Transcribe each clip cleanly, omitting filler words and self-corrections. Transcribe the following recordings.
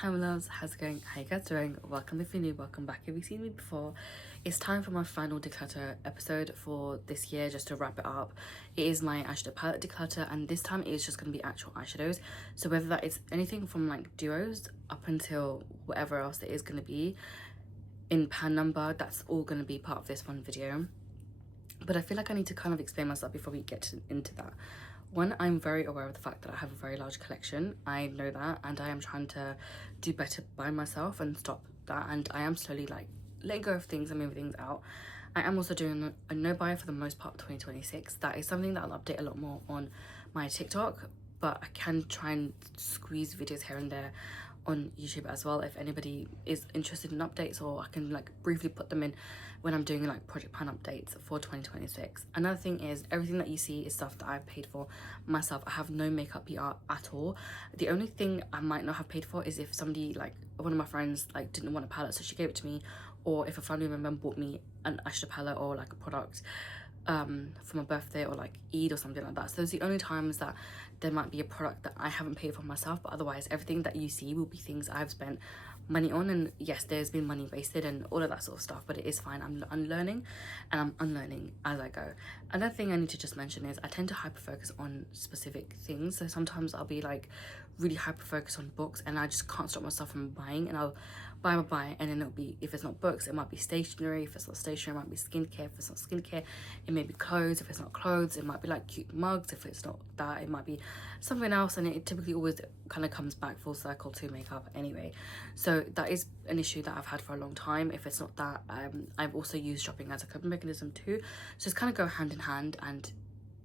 Hi my loves, how's it going? How you guys doing? Welcome if you're new, welcome back if you've seen me before. It's time for my final declutter episode for this year, just to wrap it up. It is my eyeshadow palette declutter, and this time it is just going to be actual eyeshadows. So whether that is anything from like duos up until whatever else it is going to be in pan number, that's all going to be part of this one video. But I feel like I need to kind of explain myself before we get into that. One, I'm very aware of the fact that I have a very large collection. I know that, and I am trying to do better by myself and stop that. And I am slowly like letting go of things and moving things out. I am also doing a no buy for the most part of 2026. That is something that I'll update a lot more on my TikTok, but I can try and squeeze videos here and there on YouTube as well if anybody is interested in updates, or I can like briefly put them in when I'm doing like project plan updates for 2026. Another thing is, everything that you see is stuff that I've paid for myself. I have no makeup PR at all. The only thing I might not have paid for is if somebody, like one of my friends, like didn't want a palette so she gave it to me, or if a family member bought me an eyeshadow palette or like a product for my birthday or like Eid or something like that. So those are the only times that there might be a product that I haven't paid for myself, but otherwise everything that you see will be things I've spent money on. And yes, there's been money wasted and all of that sort of stuff, but it is fine. I'm unlearning and I'm unlearning as I go. Another thing I need to just mention is I tend to hyper focus on specific things. So sometimes I'll be like really hyper focused on books and I just can't stop myself from buying, and I'll buy, and then it'll be, if it's not books, it might be stationery. If it's not stationery, it might be skincare. If it's not skincare, it may be clothes. If it's not clothes, it might be like cute mugs. If it's not that, it might be something else, and it typically always kind of comes back full circle to makeup anyway. So that is an issue that I've had for a long time. If it's not that, I've also used shopping as a coping mechanism too, so it's kind of go hand in hand, and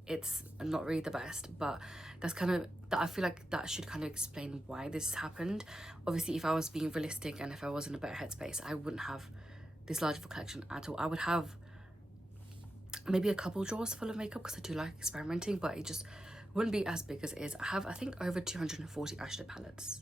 it's not really the best, but that's kind of that. I feel like that should kind of explain why this happened. Obviously, if I was being realistic and if I was in a better headspace, I wouldn't have this large of a collection at all. I would have maybe a couple drawers full of makeup because I do like experimenting, but it just wouldn't be as big as it is. I have, I think, over 240 eyeshadow palettes,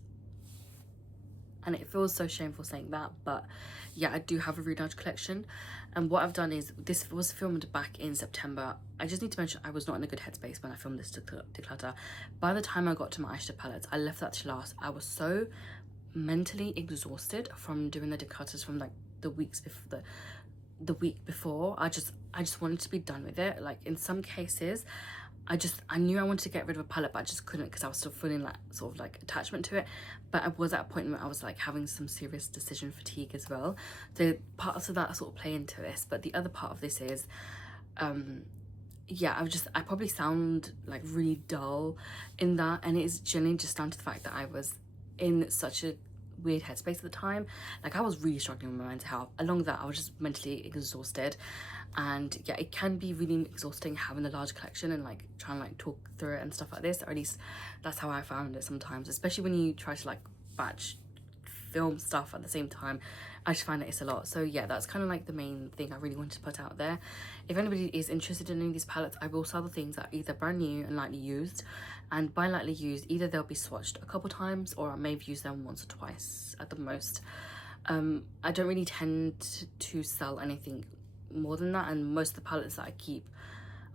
and it feels so shameful saying that, but yeah, I do have a really large collection. And what I've done is, this was filmed back in September. I just need to mention I was not in a good headspace when I filmed this declutter. By the time I got to my eyeshadow palettes, I left that to last. I was so mentally exhausted from doing the declutters from like the weeks before, the week before. I just wanted to be done with it. Like in some cases, I knew I wanted to get rid of a palette, but I just couldn't because I was still feeling like sort of like attachment to it. But I was at a point where I was like having some serious decision fatigue as well. The parts of that sort of play into this, but the other part of this is, yeah, I probably sound like really dull in that, and it is generally just down to the fact that I was in such a weird headspace at the time. Like I was really struggling with my mental health. Along with that, I was just mentally exhausted, and yeah, it can be really exhausting having a large collection and like trying to like talk through it and stuff like this, or at least that's how I found it sometimes, especially when you try to like batch film stuff at the same time. I just find that it's a lot. So yeah, that's kind of like the main thing I really wanted to put out there. If anybody is interested in any of these palettes, I will sell the things that are either brand new and lightly used. And by lightly used, either they'll be swatched a couple times, or I may have used them once or twice at the most. I don't really tend to sell anything more than that, and most of the palettes that I keep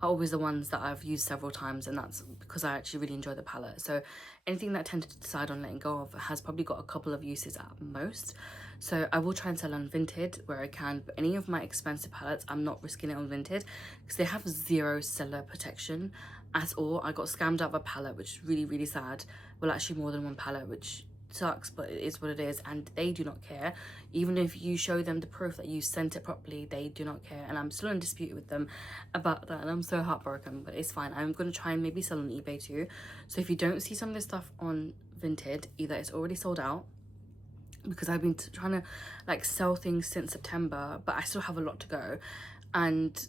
are always the ones that I've used several times, and that's because I actually really enjoy the palette. So anything that I tend to decide on letting go of has probably got a couple of uses at most. So I will try and sell on Vinted where I can, but any of my expensive palettes, I'm not risking it on Vinted because they have zero seller protection at all. I got scammed out of a palette, which is really, really sad. Well, actually more than one palette, which sucks, but it is what it is, and they do not care. Even if you show them the proof that you sent it properly, they do not care, and I'm still in dispute with them about that, and I'm so heartbroken, but it's fine. I'm going to try and maybe sell on eBay too. So if you don't see some of this stuff on Vinted, either it's already sold out, because I've been trying to like sell things since September, but I still have a lot to go, and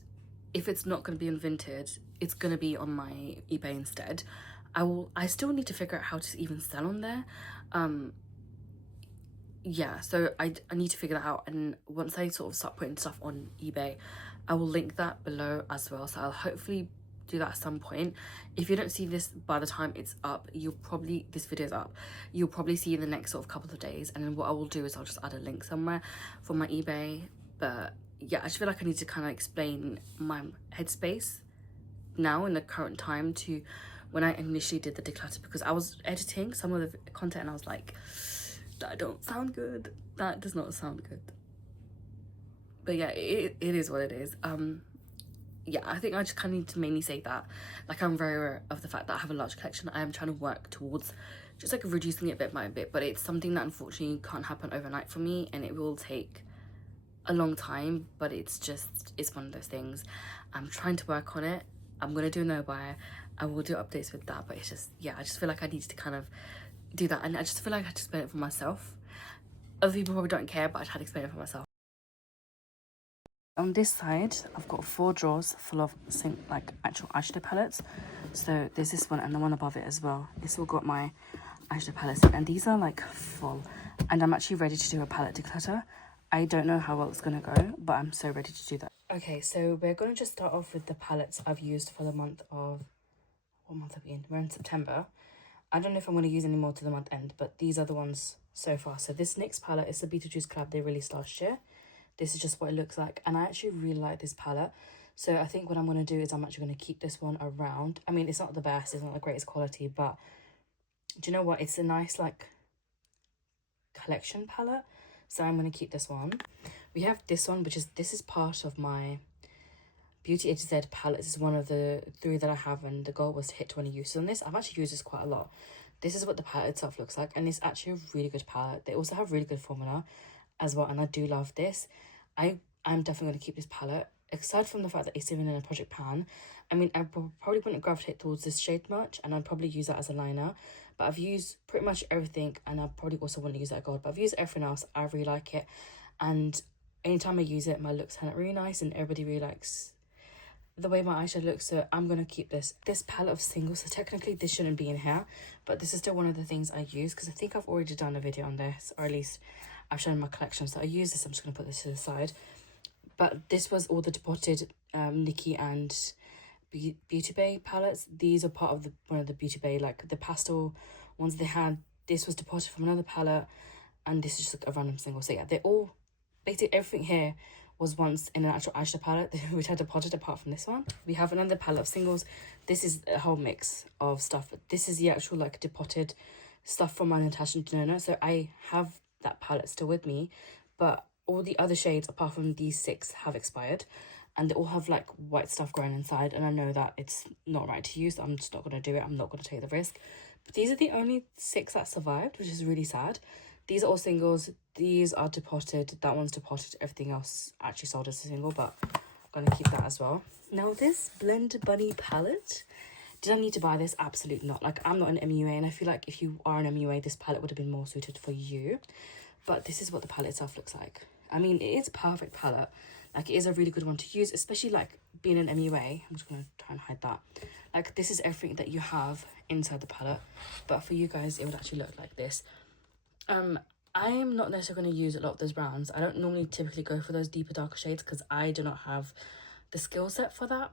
if it's not going to be on Vinted, it's going to be on my eBay instead. I still need to figure out how to even sell on there. Yeah, so I need to figure that out, and once I sort of start putting stuff on eBay, I will link that below as well. So I'll hopefully do that at some point. If you don't see this by the time it's up, this video's up, you'll probably see in the next sort of couple of days, and then what I will do is I'll just add a link somewhere for my eBay. But yeah, I just feel like I need to kind of explain my headspace now in the current time to when I initially did the declutter, because I was editing some of the content and I was like, That don't sound good. That does not sound good. But yeah, it is what it is. Yeah, I think I just kind of need to mainly say that, like, I'm very aware of the fact that I have a large collection. I am trying to work towards just like reducing it bit by bit, but it's something that unfortunately can't happen overnight for me, and it will take a long time. But it's one of those things. I'm trying to work on it. I'm gonna do a no buy. I will do updates with that, but it's just, yeah, I just feel like I need to kind of do that, and I just feel like I have to explain it for myself. Other people probably don't care, but I had to explain it for myself. On this side, I've got 4 drawers full of like actual eyeshadow palettes. So there's this one and the one above it as well. It's all got my eyeshadow palettes in, and these are like full. And I'm actually ready to do a palette declutter. I don't know how well it's gonna go, but I'm so ready to do that. Okay, so we're gonna just start off with the palettes I've used for the month of, what month are we in? We're in September. I don't know if I'm gonna use any more to the month end, but these are the ones so far. So this NYX palette is the Beetlejuice collab they released last year. This is just what it looks like, and I actually really like this palette. So I think what I'm going to do is I'm actually going to keep this one around. I mean, it's not the best, it's not the greatest quality, but do you know what? It's a nice, like, collection palette. So I'm going to keep this one. We have this one, this is part of my Beauty A to Z palettes. This is one of the 3 that I have, and the goal was to hit 20 uses on this. I've actually used this quite a lot. This is what the palette itself looks like, and it's actually a really good palette. They also have really good formula as well, and I do love this. I'm definitely going to keep this palette, aside from the fact that it's even in a project pan. I mean, I probably wouldn't gravitate towards this shade much, and I'd probably use that as a liner, but I've used pretty much everything, and I probably also wouldn't use that gold, but I've used everything else. I really like it, and anytime I use it, my looks turn out really nice, and everybody really likes the way my eyeshadow looks. So I'm going to keep this palette of singles. So technically this shouldn't be in here, but this is still one of the things I use, because I think I've already done a video on this, or at least I've shown my collection. So I use this. I'm just going to put this to the side. But this was all the depotted Nikki and Beauty Bay palettes. These are part of one of the Beauty Bay, like the pastel ones they had. This was depotted from another palette, and this is just like a random single. So yeah, they're all, basically everything here was once in an actual eyeshadow palette, which I depotted apart from this one. We have another palette of singles. This is a whole mix of stuff. This is the actual like depotted stuff from my Natasha Denona. So I have that palette still with me, but all the other shades apart from these 6 have expired, and they all have like white stuff growing inside, and I know that it's not right to use, so I'm just not going to do it. I'm not going to take the risk. But these are the only 6 that survived, which is really sad. These are all singles. These are depotted. That one's depotted. Everything else actually sold as a single, but I'm going to keep that as well. Now this Blend Bunny palette, did I need to buy this? Absolutely not. Like, I'm not an MUA, and I feel like if you are an MUA, this palette would have been more suited for you. But this is what the palette itself looks like. I mean, it is a perfect palette. Like, it is a really good one to use, especially like being an MUA. I'm just going to try and hide that. Like, this is everything that you have inside the palette, but for you guys, it would actually look like this. I'm not necessarily going to use a lot of those browns. I don't normally typically go for those deeper, darker shades because I do not have the skill set for that.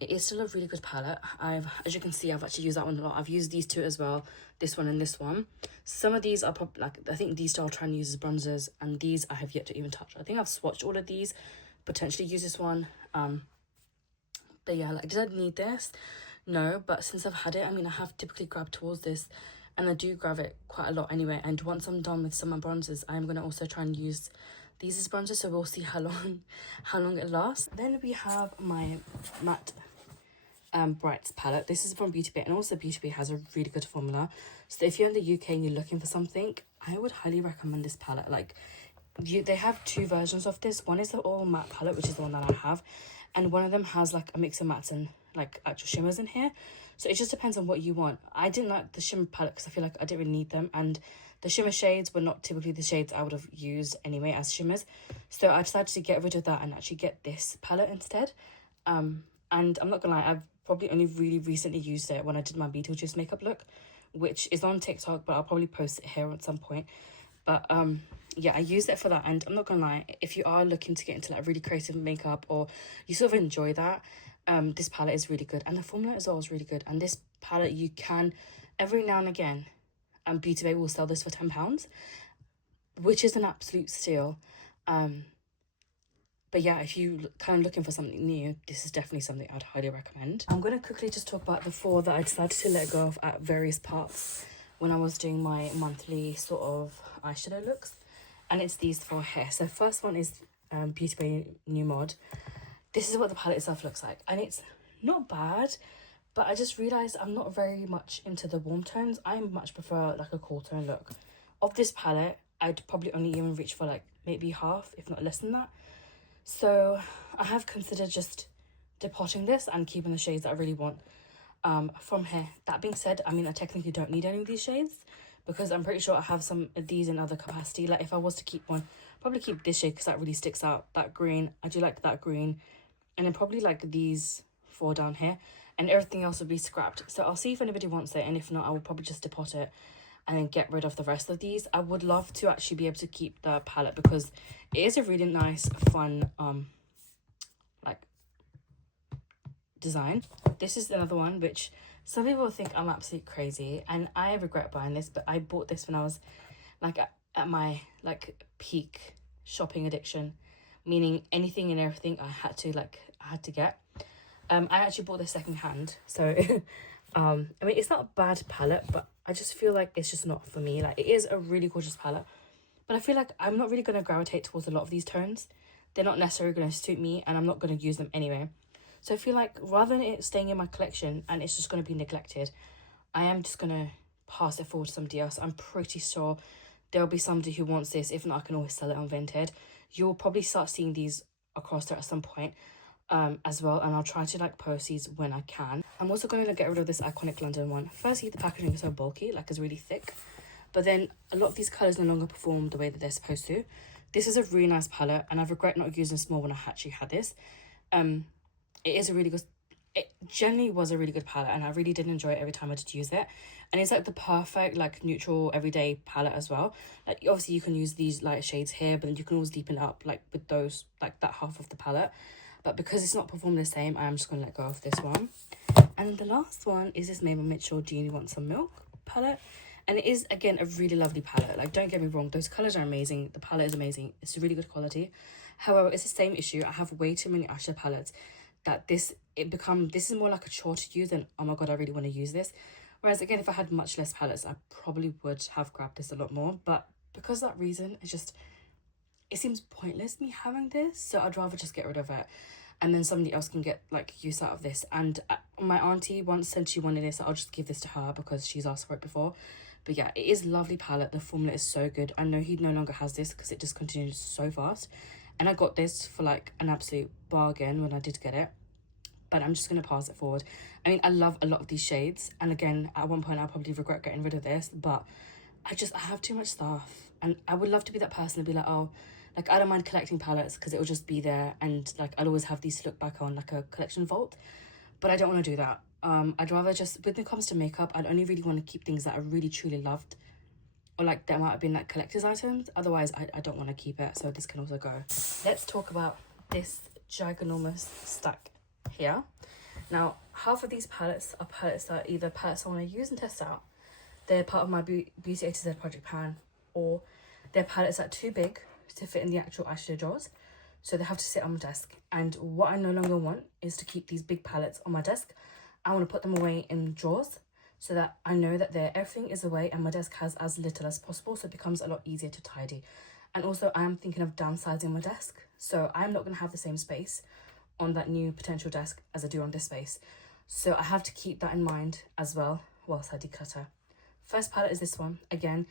It is still a really good palette. As you can see, I've actually used that one a lot. I've used these 2 as well, this one and this one. Some of these are probably, like, I think these 2 I'll try and use as bronzers, and these I have yet to even touch. I think I've swatched all of these, potentially use this one. But yeah, like, did I need this? No, but since I've had it, I mean, I have typically grabbed towards this, and I do grab it quite a lot anyway. And once I'm done with some of my bronzers, I'm going to also try and use these as bronzers, so we'll see how long it lasts. Then we have my matte Brights palette. This is from Beauty Bay, and also Beauty Bay has a really good formula. So if you're in the UK and you're looking for something, I would highly recommend this palette. Like, they have 2 versions of this. One is the all matte palette, which is the one that I have, and one of them has like a mix of mattes and like actual shimmers in here. So it just depends on what you want. I didn't like the shimmer palette because I feel like I didn't really need them, and the shimmer shades were not typically the shades I would have used anyway as shimmers. So I decided to get rid of that and actually get this palette instead. And I'm not gonna lie, I've probably only really recently used it when I did my Beetlejuice makeup look, which is on TikTok, but I'll probably post it here at some point. But yeah, I used it for that, and I'm not gonna lie, if you are looking to get into like really creative makeup, or you sort of enjoy that, this palette is really good, and the formula as well is really good. And this palette, you can, every now and again, Beauty Bay will sell this for £10, which is an absolute steal. But yeah, if you kind of looking for something new, this is definitely something I'd highly recommend. I'm going to quickly just talk about the 4 that I decided to let go of at various parts when I was doing my monthly sort of eyeshadow looks, and it's these 4 here. So first one is Beauty Bay New Mod. This is what the palette itself looks like, and it's not bad, but I just realized I'm not very much into the warm tones. I much prefer like a cool tone look. Of this palette, I'd probably only even reach for like maybe half, if not less than that. So I have considered just depotting this and keeping the shades that I really want from here. That being said, I mean, I technically don't need any of these shades because I'm pretty sure I have some of these in other capacity. Like if I was to keep one, probably keep this shade because that really sticks out. That green, I do like that green. And then probably like these 4 down here, and everything else will be scrapped. So I'll see if anybody wants it, and if not, I will probably just depot it and then get rid of the rest of these. I would love to actually be able to keep the palette because it is a really nice, fun, like design. This is another one which some people think I'm absolutely crazy, and I regret buying this, but I bought this when I was like at my like peak shopping addiction, meaning anything and everything I had to get. I actually bought this secondhand, so I mean, it's not a bad palette, but I just feel like it's just not for me. Like, it is a really gorgeous palette, but I feel like I'm not really going to gravitate towards a lot of these tones. They're not necessarily going to suit me, and I'm not going to use them anyway. So I feel like rather than it staying in my collection and it's just going to be neglected, I am just going to pass it forward to somebody else. I'm pretty sure there'll be somebody who wants this. If not, I can always sell it on Vinted. You'll probably start seeing these across there at some point as well, and I'll try to like post these when I can. I'm also going to get rid of this Iconic London one. Firstly, the packaging is so bulky, like it's really thick, but then a lot of these colours no longer perform the way that they're supposed to. This is a really nice palette, and I regret not using small when I actually had this. It is a really good, it generally was a really good palette, and I really did enjoy it every time I did use it. And it's like the perfect like neutral everyday palette as well. Like obviously you can use these light shades here, but then you can always deepen it up like with those, like that half of the palette. But because it's not performing the same, I am just going to let go of this one. And the last one is this Mabel Mitchell Do You Want Some Milk palette. And it is, again, a really lovely palette. Like, don't get me wrong, those colours are amazing. The palette is amazing. It's really good quality. However, it's the same issue. I have way too many eyeshadow palettes that this is more like a chore to use than, oh my god, I really want to use this. Whereas, again, if I had much less palettes, I probably would have grabbed this a lot more. But because of that reason, it seems pointless me having this. So I'd rather just get rid of it. And then somebody else can get like use out of this. And my auntie once said she wanted this, so I'll just give this to her because she's asked for it before. But yeah, it is a lovely palette. The formula is so good. I know he no longer has this because it discontinued so fast. And I got this for like an absolute bargain when I did get it. But I'm just going to pass it forward. I mean, I love a lot of these shades. And again, at one point, I'll probably regret getting rid of this. But I have too much stuff. And I would love to be that person to be like, oh, like, I don't mind collecting palettes because it will just be there. And like, I'll always have these to look back on like a collection vault. But I don't want to do that. I'd rather just, when it comes to makeup, I'd only really want to keep things that I really truly loved, or like that might have been like collector's items. Otherwise, I don't want to keep it, so this can also go. Let's talk about this ginormous stack here. Now, half of these palettes are palettes that are either palettes I want to use and test out, they're part of my Beauty A to Z project pan, or they're palettes that are too big to fit in the actual eyeshadow drawers, so they have to sit on my desk. And what I no longer want is to keep these big palettes on my desk. I want to put them away in drawers so that I know that everything is away and my desk has as little as possible, so it becomes a lot easier to tidy. And also, I am thinking of downsizing my desk, so I'm not going to have the same space on that new potential desk as I do on this space. So I have to keep that in mind as well whilst I declutter. First palette is this one. Again,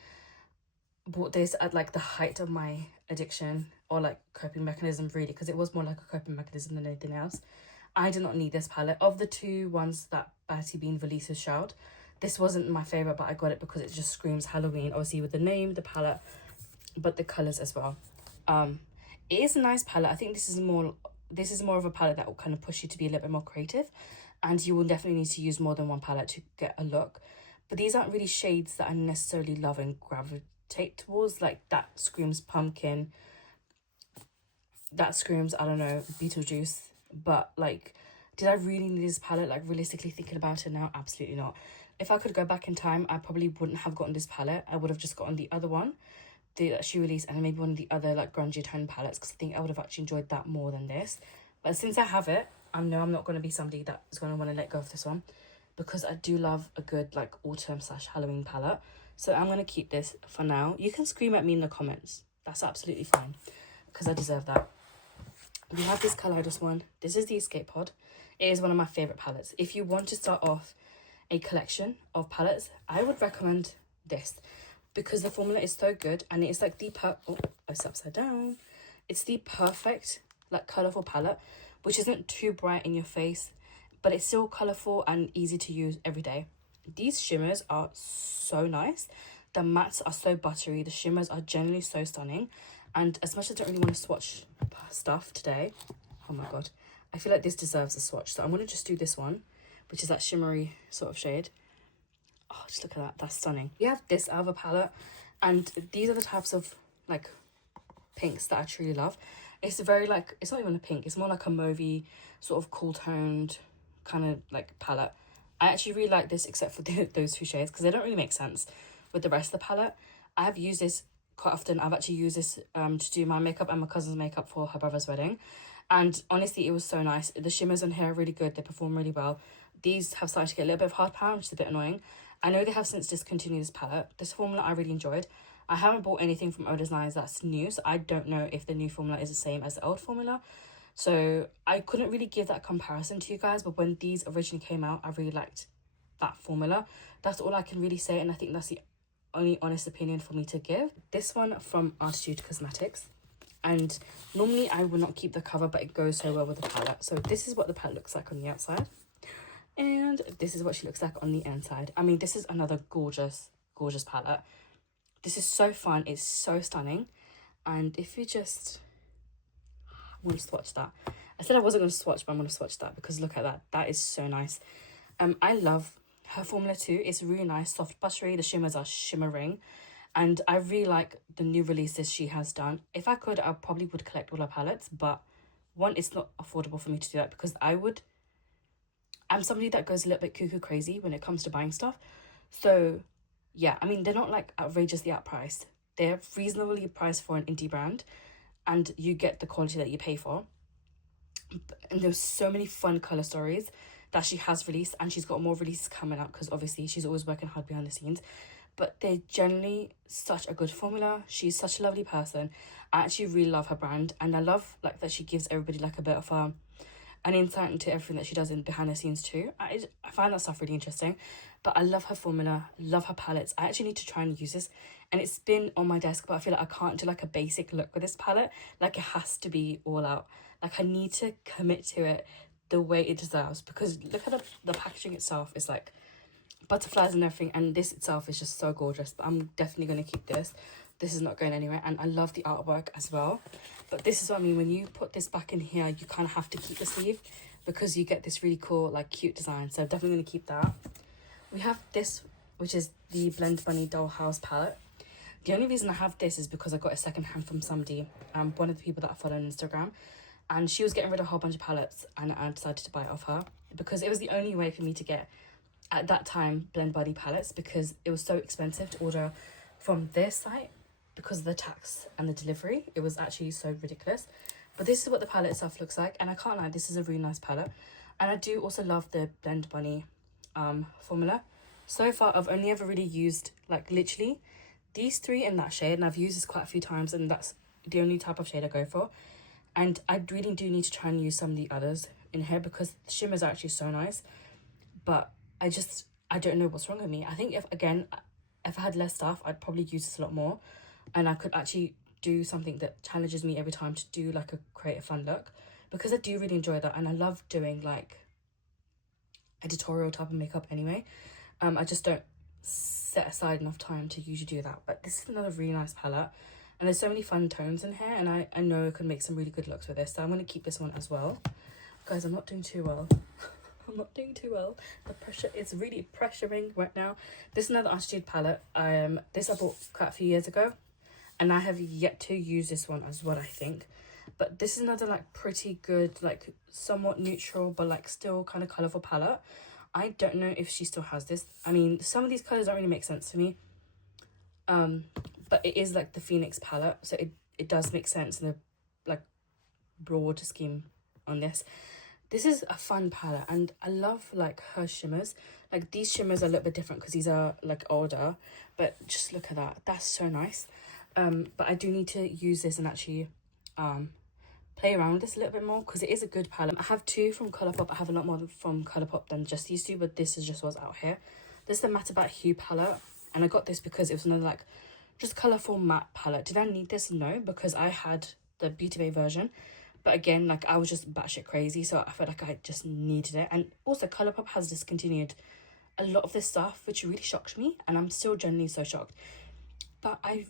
bought this at like the height of my addiction, or like coping mechanism really, because it was more like a coping mechanism than anything else. I did not need this palette. Of the two ones that Betty Bean Valisa showed, this wasn't my favourite, but I got it because it just screams Halloween, obviously with the name, the palette, but the colours as well. It is a nice palette. I think this is more of a palette that will kind of push you to be a little bit more creative, and you will definitely need to use more than one palette to get a look. But these aren't really shades that I necessarily love and gravitate towards. Like, that screams pumpkin, that screams, I don't know, Beetlejuice. But like, did I really need this palette? Like, realistically thinking about it now, absolutely not. If I could go back in time, I probably wouldn't have gotten this palette. I would have just gotten the other one that she released, and maybe one of the other like grungy tone palettes, because I think I would have actually enjoyed that more than this. But since I have it, I know I'm not going to be somebody that's going to want to let go of this one. because I do love a good like autumn / Halloween palette. So I'm going to keep this for now. You can scream at me in the comments. That's absolutely fine because I deserve that. We have this Kaleidos one. This is the Escape Pod. It is one of my favourite palettes. If you want to start off a collection of palettes, I would recommend this because the formula is so good and it's like the it's upside down. It's the perfect like colourful palette, which isn't too bright in your face, but it's still colourful and easy to use every day. These shimmers are so nice. The mattes are so buttery. The shimmers are generally so stunning. And as much as I don't really want to swatch stuff today, oh my god, I feel like this deserves a swatch. So I'm going to just do this one, which is that shimmery sort of shade. Oh, just look at that. That's stunning. We have this out of a palette, and these are the types of like pinks that I truly love. It's very like, it's not even a pink. It's more like a mauvey, sort of cool toned kind of like palette. I actually really like this except for those two shades because they don't really make sense with the rest of the palette. I have used this quite often. I've actually used this to do my makeup and my cousin's makeup for her brother's wedding. And honestly, it was so nice. The shimmers on here are really good. They perform really well. These have started to get a little bit of hard pan, which is a bit annoying. I know they have since discontinued this palette. This formula I really enjoyed. I haven't bought anything from O Designs that's new, so I don't know if the new formula is the same as the old formula. So I couldn't really give that comparison to you guys, but when these originally came out, I really liked that formula. That's all I can really say, and I think that's the only honest opinion for me to give. This one from Artitude Cosmetics, and normally I will not keep the cover, but it goes so well with the palette. So this is what the palette looks like on the outside, and this is what she looks like on the inside. I mean, this is another gorgeous palette. This is so fun. It's so stunning. And if you just, I want to swatch that. I said I wasn't going to swatch, but I'm going to swatch that because look at that. That is so nice. I love her formula too. It's really nice, soft buttery. The shimmers are shimmering, and I really like the new releases she has done. If I could, I probably would collect all her palettes, but one, it's not affordable for me to do that because I'm somebody that goes a little bit cuckoo crazy when it comes to buying stuff. So yeah, I mean, they're not like outrageously outpriced. They're reasonably priced for an indie brand, and you get the quality that you pay for. And there's so many fun color stories that she has released, and she's got more releases coming out because obviously she's always working hard behind the scenes. But they're generally such a good formula. She's such a lovely person. I actually really love her brand, and I love like that she gives everybody like a bit of an insight into everything that she does in behind the scenes too. I find that stuff really interesting. But I love her formula, love her palettes. I actually need to try and use this, and it's been on my desk, but I feel like I can't do like a basic look with this palette. Like it has to be all out. Like I need to commit to it the way it deserves, because look at the packaging itself. It's like butterflies and everything, and this itself is just so gorgeous. But I'm definitely going to keep this. This is not going anywhere, and I love the artwork as well. But this is what I mean, when you put this back in here, you kind of have to keep the sleeve because you get this really cool like cute design. So I'm definitely going to keep that. We have this, which is the Blend Bunny Dollhouse palette. The only reason I have this is because I got it secondhand from somebody, one of the people that I follow on Instagram, and she was getting rid of a whole bunch of palettes, and I decided to buy it off her because it was the only way for me to get, at that time, Blend Bunny palettes, because it was so expensive to order from their site because of the tax and the delivery. It was actually so ridiculous. But this is what the palette itself looks like, and I can't lie, this is a really nice palette. And I do also love the Blend Bunny formula. So far I've only ever really used like literally these three in that shade, and I've used this quite a few times, and that's the only type of shade I go for. And I really do need to try and use some of the others in here because the shimmers are actually so nice. But I don't know what's wrong with me. I think if I had less stuff, I'd probably use this a lot more, and I could actually do something that challenges me every time to do like a create a fun look, because I do really enjoy that, and I love doing like editorial type of makeup anyway. I just don't set aside enough time to usually do that. But this is another really nice palette, and there's so many fun tones in here, and I know I can make some really good looks with this, so I'm going to keep this one as well. Guys, I'm not doing too well. I'm not doing too well. The pressure is really pressuring right now. This is another Attitude palette. This I bought quite a few years ago, and I have yet to use this one as well, I think. But this is another like pretty good, like somewhat neutral but like still kind of colourful palette. I don't know if she still has this. I mean, some of these colours don't really make sense to me. But it is like the Phoenix palette, so it does make sense in the like broad scheme on this. this is a fun palette, and I love like her shimmers. Like these shimmers are a little bit different because these are like older, but just look at that, that's so nice. But I do need to use this and actually play around with this a little bit more because it is a good palette. I have two from Colourpop. I have a lot more from Colourpop than just these two, but this is just what's out here. This is the Matte About Hue palette, and I got this because it was another like just colourful matte palette. Did I need this? No, because I had the Beauty Bay version, but again, like I was just batshit crazy, so I felt like I just needed it. And also Colourpop has discontinued a lot of this stuff, which really shocked me, and I'm still genuinely so shocked. But I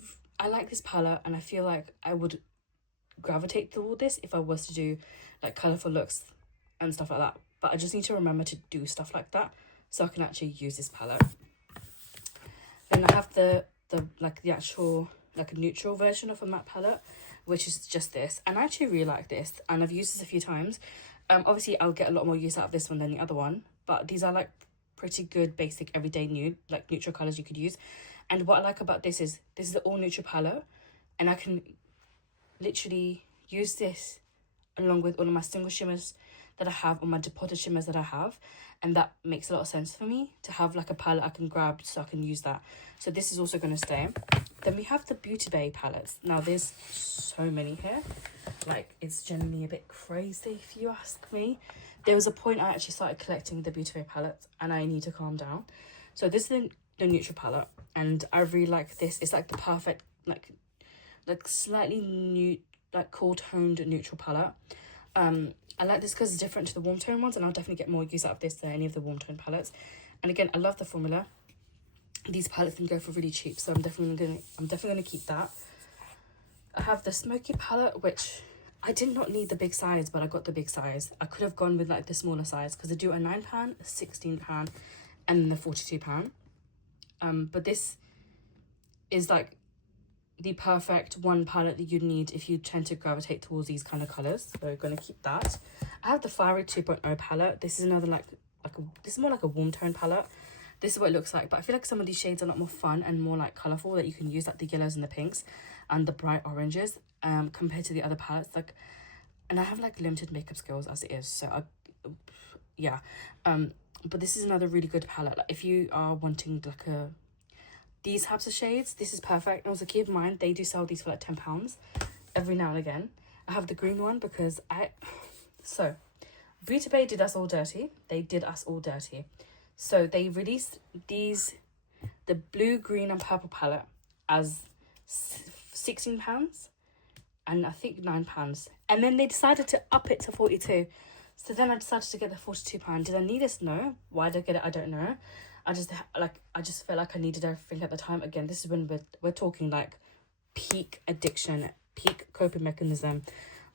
like this palette, and I feel like I would gravitate toward this if I was to do like colourful looks and stuff like that. But I just need to remember to do stuff like that so I can actually use this palette. Then I have the actual like a neutral version of a matte palette, which is just this, and I actually really like this, and I've used this a few times. Obviously I'll get a lot more use out of this one than the other one, but these are like pretty good basic everyday nude like neutral colors you could use. And what I like about this is the all neutral palette, and I can literally use this along with all of my single shimmers that I have, or my depotted shimmers that I have, and that makes a lot of sense for me to have like a palette I can grab so I can use that. So this is also going to stay. Then we have the Beauty Bay palettes. Now there's so many here, like it's generally a bit crazy if you ask me. There was a point I actually started collecting the Beauty Bay palettes, and I need to calm down. So this is the neutral palette, and I really like this. It's like the perfect like slightly new, like cool toned neutral palette. I like this because it's different to the warm tone ones, and I'll definitely get more use out of this than any of the warm tone palettes. And again, I love the formula. These palettes can go for really cheap, so I'm definitely gonna keep that. I have the Smoky palette, which I did not need the big size, but I got the big size. I could have gone with like the smaller size because they do a £9, a £16, and then the £42. But this is like the perfect one palette that you'd need if you tend to gravitate towards these kind of colors, so we're going to keep that. I have the Fiery 2.0 palette. This is another this is more like a warm tone palette. This is what it looks like, but I feel like some of these shades are a lot more fun and more like colorful that you can use, like the yellows and the pinks and the bright oranges, compared to the other palettes. Like, and I have like limited makeup skills as it is, so yeah. But this is another really good palette. Like if you are wanting like these types of shades, this is perfect. And also keep in mind, they do sell these for like £10 every now and again. I have the green one because so Beauty Bay did us all dirty. They did us all dirty. So they released the blue, green and purple palette as £16 and I think £9. And then they decided to up it to 42. So then I decided to get the £42. Did I need this? No. Why did I get it? I don't know. I just felt like I needed everything at the time. Again, this is when we're talking like peak addiction, peak coping mechanism.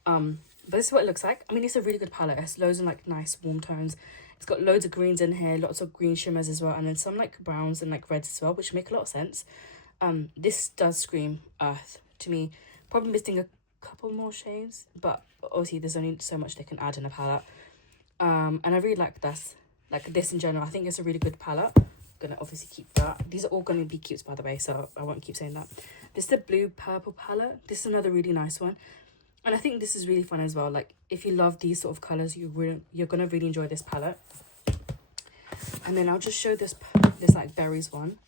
But this is what it looks like. I mean, it's a really good palette. It's loads of like nice warm tones. It's got loads of greens in here, lots of green shimmers as well, and then some like browns and like reds as well, which make a lot of sense. This does scream earth to me. Probably missing a couple more shades, but obviously there's only so much they can add in a palette. And I really like this. Like this in general, I think it's a really good palette. I'm gonna obviously keep that. These are all gonna be cute, by the way, so I won't keep saying that. This is the blue purple palette. This is another really nice one, and I think this is really fun as well. Like if you love these sort of colors, you're gonna really enjoy this palette. And then I'll just show this like berries one.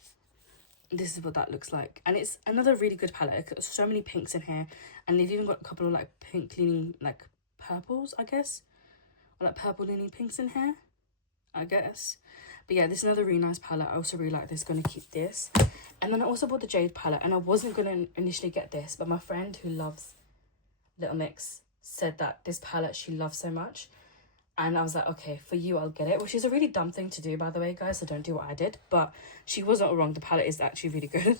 This is what that looks like, and it's another really good palette. There's so many pinks in here, and they've even got a couple of like pink leaning like purples, I guess, or like purple leaning pinks in here, I guess. But yeah, this is another really nice palette. I also really like this. Gonna keep this. And then I also bought the Jade palette, and I wasn't gonna initially get this, but my friend who loves Little Mix said that this palette she loves so much, and I was like, okay, for you I'll get it, which is a really dumb thing to do, by the way, guys, so don't do what I did. But she wasn't wrong. The palette is actually really good.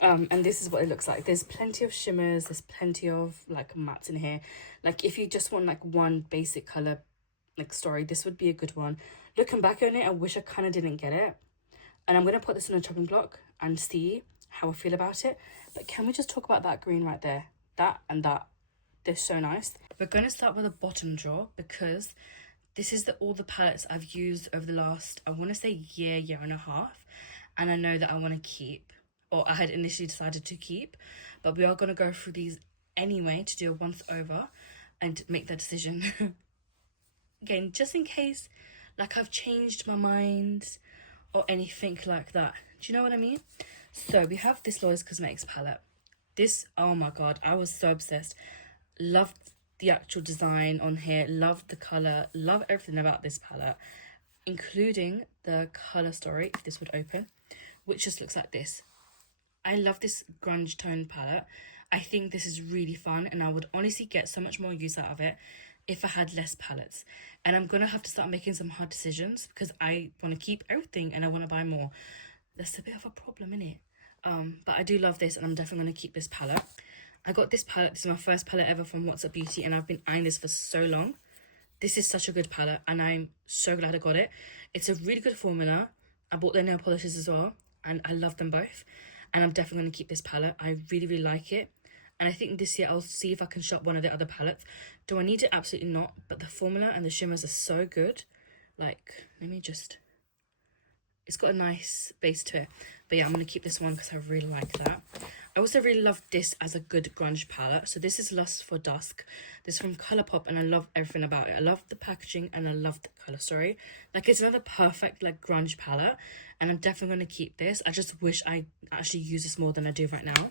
And this is what it looks like. There's plenty of shimmers, there's plenty of like mattes in here. Like if you just want like one basic color like story, this would be a good one. Looking back on it, I wish I kind of didn't get it, and I'm gonna put this in a chopping block and see how I feel about it. But can we just talk about that green right there? That and that, they're so nice. We're gonna start with a bottom drawer because this is all the palettes I've used over the last, I want to say year and a half, and I know that I want to keep, or I had initially decided to keep, but we are going to go through these anyway to do a once over and make that decision. again, just in case like I've changed my mind or anything like that. Do you know what I mean? So we have this Lawyer's Cosmetics palette. This, oh my god, I was so obsessed. Loved the actual design on here, loved the colour, love everything about this palette, including the colour story, if this would open, which just looks like this. I love this grunge tone palette. I think this is really fun, and I would honestly get so much more use out of it if I had less palettes. And I'm gonna have to start making some hard decisions because I want to keep everything and I want to buy more. That's a bit of a problem, innit? But I do love this, and I'm definitely gonna keep this palette. I got this palette. This is my first palette ever from What's Up Beauty, and I've been eyeing this for so long. This is such a good palette, and I'm so glad I got it. It's a really good formula. I bought their nail polishes as well, and I love them both. And I'm definitely going to keep this palette. I really, really like it. And I think this year I'll see if I can shop one of the other palettes. Do I need it? Absolutely not. But the formula and the shimmers are so good. Like, let me just... It's got a nice base to it. But yeah, I'm going to keep this one because I really like that. I also really love this as a good grunge palette. So this is Lust for Dusk. This is from Colourpop, and I love everything about it. I love the packaging and I love the colour story. Like, it's another perfect like grunge palette, and I'm definitely going to keep this. I just wish I actually use this more than I do right now.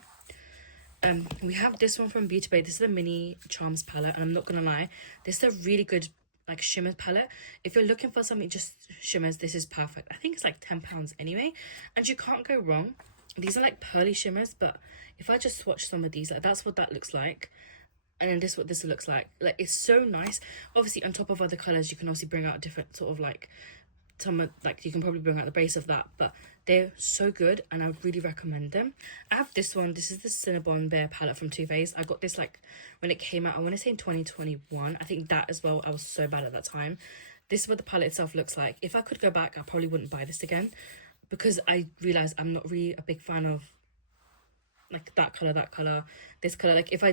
We have this one from Beauty Bay. This is the Mini Charms palette, and I'm not going to lie, this is a really good like shimmer palette. If you're looking for something just shimmers, this is perfect. I think it's like £10 anyway, and you can't go wrong. These are like pearly shimmers, but if I just swatch some of these, like that's what that looks like, and then this what this looks like. Like, it's so nice. Obviously on top of other colors, you can also bring out different sort of like some, like you can probably bring out the base of that, but they're so good and I really recommend them. I have this one. This is the Cinnabon Bear palette from Too Faced. I got this like when it came out, I want to say in 2021. I think that as well, I was so bad at that time. This is what the palette itself looks like. If I could go back, I probably wouldn't buy this again, because I realized I'm not really a big fan of like that color, this color. Like if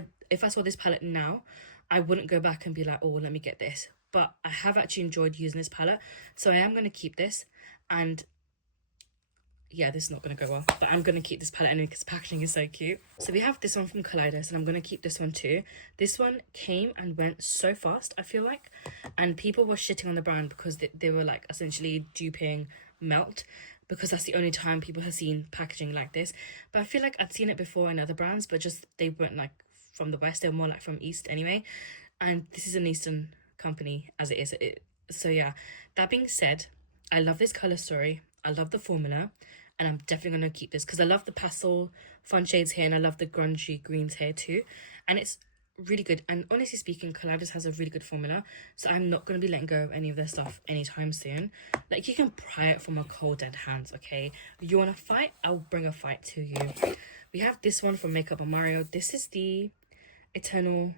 I saw this palette now, I wouldn't go back and be like, oh, let me get this. But I have actually enjoyed using this palette, so I am going to keep this. And yeah, this is not going to go well, but I'm going to keep this palette anyway because packaging is so cute. So we have this one from Kaleidos, and I'm going to keep this one too. This one came and went so fast, I feel like, and people were shitting on the brand because they were like essentially duping Melt, because that's the only time people have seen packaging like this. But I feel like I'd seen it before in other brands, but just they weren't like from the West, they were more like from East anyway. And this is an Eastern company as it is. So yeah, that being said, I love this colour story. I love the formula, and I'm definitely going to keep this because I love the pastel fun shades here, and I love the grungy greens here too. And it's really good. And honestly speaking, Kaleidos has a really good formula, so I'm not going to be letting go of any of their stuff anytime soon. Like, you can pry it from a cold dead hands, okay? You want to fight? I'll bring a fight to you. We have this one from Makeup by Mario. This is the Ethereal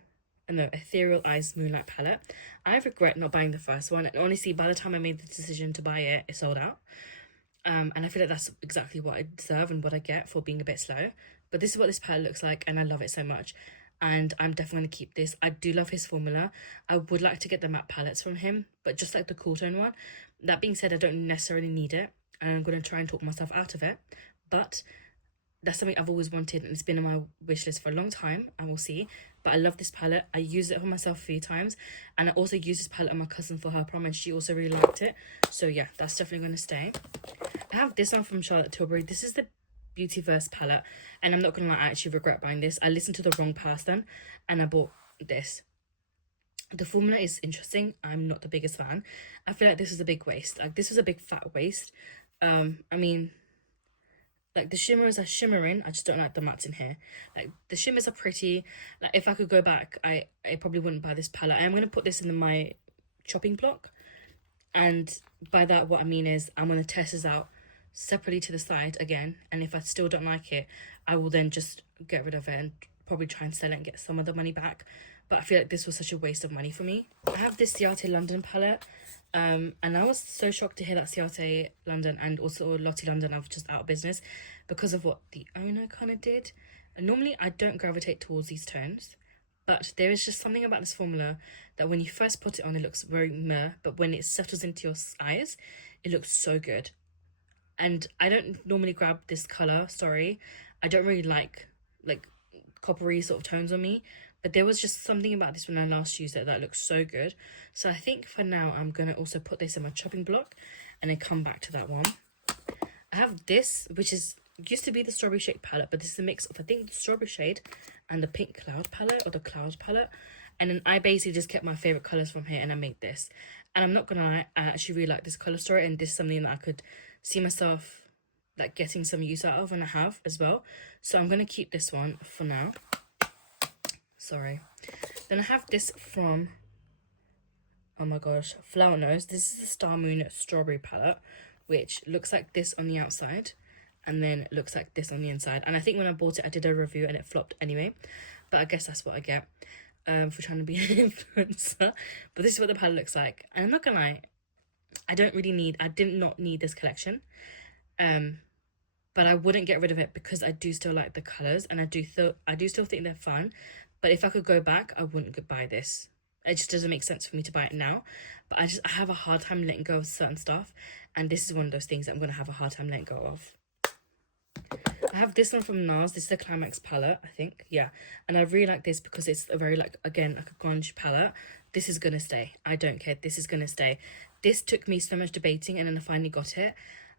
Eyes Moonlight palette. I regret not buying the first one, and honestly, by the time I made the decision to buy it, it sold out. And I feel like that's exactly what I deserve and what I get for being a bit slow. But this is what this palette looks like, and I love it so much. And I'm definitely going to keep this. I do love his formula. I would like to get the matte palettes from him, but just like the cool tone one. That being said, I don't necessarily need it, and I'm going to try and talk myself out of it. But that's something I've always wanted, and it's been on my wish list for a long time, and we'll see. But I love this palette. I used it for myself a few times, and I also used this palette on my cousin for her prom, and she also really liked it. So yeah, that's definitely going to stay. I have this one from Charlotte Tilbury. This is the Beautyverse palette, and I'm not gonna lie, I actually regret buying this. I listened to the wrong person and I bought this. The formula is interesting. I'm not the biggest fan. I feel like this is a big waste. Like, this was a big fat waste. I mean, like, the shimmers are shimmering, I just don't like the mattes in here. Like, the shimmers are pretty. Like, if I could go back, I probably wouldn't buy this palette. I am gonna put this in my chopping block, and by that what I mean is I'm gonna test this out separately to the side again, and if I still don't like it, I will then just get rid of it and probably try and sell it and get some of the money back. But I feel like this was such a waste of money for me. I have this Ciate London palette, and I was so shocked to hear that Ciate London and also Lottie London are just out of business because of what the owner kind of did. And normally I don't gravitate towards these tones, but there is just something about this formula that when you first put it on, it looks very meh, but when it settles into your eyes, it looks so good. And I don't normally grab this colour, sorry. I don't really like coppery sort of tones on me, but there was just something about this when I last used it that looks so good. So I think for now I'm gonna also put this in my chopping block and then come back to that one. I have this, which used to be the Strawberry Shade palette, but this is a mix of, I think, the Strawberry Shade and the Pink Cloud palette, or the Cloud palette. And then I basically just kept my favorite colors from here and I made this. And I'm not gonna lie, I actually really like this color story, and this is something that I could see myself like getting some use out of, and I have as well. So I'm gonna keep this one for now. Sorry. Then I have this from, oh my gosh, Flower Nose. This is the Star Moon Strawberry palette, which looks like this on the outside and then looks like this on the inside. And I think when I bought it, I did a review and it flopped anyway, but I guess that's what I get for trying to be an influencer. But this is what the palette looks like, and I'm not gonna lie, I did not need this collection, but I wouldn't get rid of it because I do still like the colors, and I do still think they're fun. But if I could go back, I wouldn't buy this. It just doesn't make sense for me to buy it now. But I have a hard time letting go of certain stuff, and this is one of those things that I'm gonna have a hard time letting go of. I have this one from NARS. This is the Climax palette, I think. Yeah. And I really like this because it's a very, like, again, like a grunge palette. This is going to stay. I don't care. This is going to stay. This took me so much debating, and then I finally got it.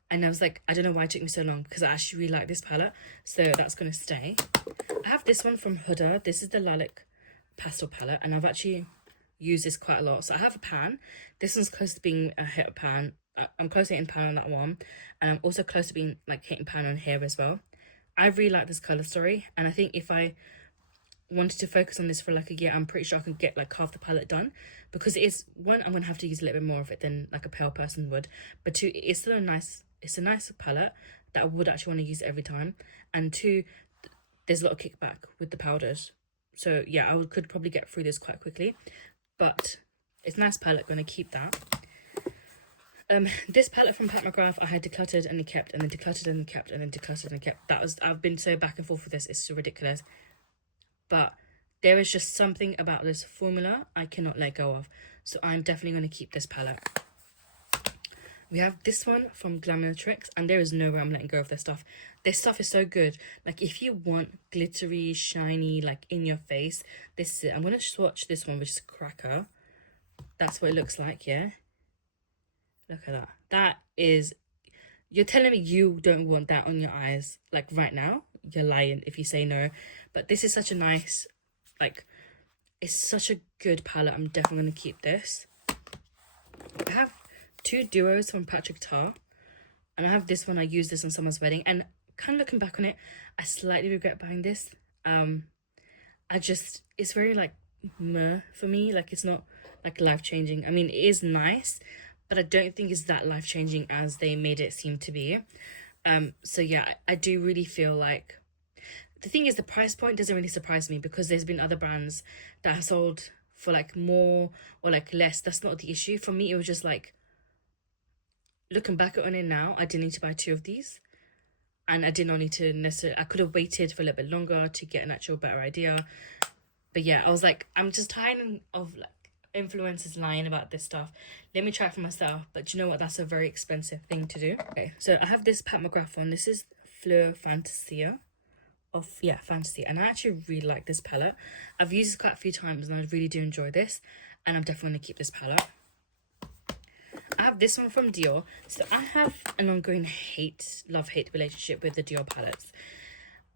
And I was like, I don't know why it took me so long, because I actually really like this palette. So that's going to stay. I have this one from Huda. This is the Lilac Pastel palette. And I've actually used this quite a lot. So I have a pan. This one's close to being a hit pan. I'm close to hitting pan on that one. And I'm also close to being like hitting pan on here as well. I really like this colour story, and I think if I wanted to focus on this for like a year, I'm pretty sure I could get like half the palette done, because it is, one, I'm going to have to use a little bit more of it than like a pale person would, but two, it's still a nice palette that I would actually want to use every time, and two, there's a lot of kickback with the powders. So yeah, I could probably get through this quite quickly, but it's a nice palette, going to keep that. This palette from Pat McGrath, I had decluttered and then kept, and then decluttered and kept, and then decluttered and kept. I've been so back and forth with this, it's so ridiculous. But there is just something about this formula I cannot let go of. So I'm definitely going to keep this palette. We have this one from Glamour Tricks, and there is no way I'm letting go of their stuff. Their stuff is so good. Like, if you want glittery, shiny, like in your face, this is it. I'm going to swatch this one, which is Cracker. That's what it looks like, yeah. Look at that. That is, you're telling me you don't want that on your eyes, like right now? You're lying if you say no. But this is such a nice, like, it's such a good palette. I'm definitely going to keep this. I have two duos from Patrick Tar. And I have this one. I used this on someone's wedding. And kind of looking back on it, I slightly regret buying this. It's very, like, meh for me. Like, it's not, like, life-changing. I mean, it is nice, but I don't think it's that life-changing as they made it seem to be. So yeah, I do really feel like, the thing is, the price point doesn't really surprise me, because there's been other brands that have sold for like more or like less. That's not the issue. For me, it was just like, looking back on it now, I didn't need to buy two of these. And I did not need to necessarily, I could have waited for a little bit longer to get an actual better idea. But yeah, I was like, I'm just tired of like influencers lying about this stuff. Let me try it for myself. But you know what, that's a very expensive thing to do. Okay, so I have this Pat McGrath one. This is Fleur Fantasia Fantasy, and I actually really like this palette. I've used this quite a few times and I really do enjoy this, and I'm definitely going to keep this palette. I have this one from Dior. So I have an ongoing love-hate relationship with the Dior palettes.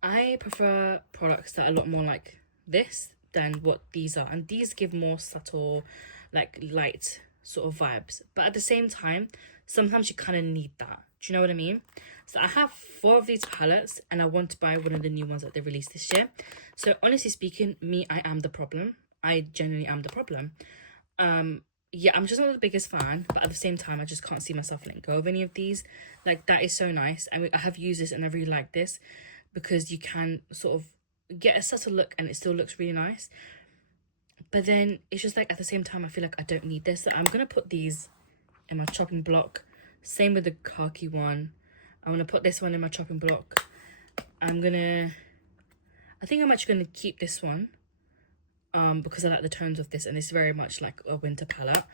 I prefer products that are a lot more like this than what these are, and these give more subtle, like light sort of vibes, but at the same time sometimes you kind of need that. Do you know what I mean? So I have 4 of these palettes, and I want to buy one of the new ones that they released this year. So honestly speaking, I am the problem. I genuinely am the problem. Yeah, I'm just not the biggest fan, but at the same time I just can't see myself letting go of any of these. Like, that is so nice, and I have used this and I really like this, because you can sort of get a subtle look and it still looks really nice, but then it's just like, at the same time I feel like I don't need this. So I'm gonna put these in my chopping block. Same with the khaki one. I'm gonna put this one in my chopping block. I think I'm actually gonna keep this one because I like the tones of this, and it's very much like a winter palette.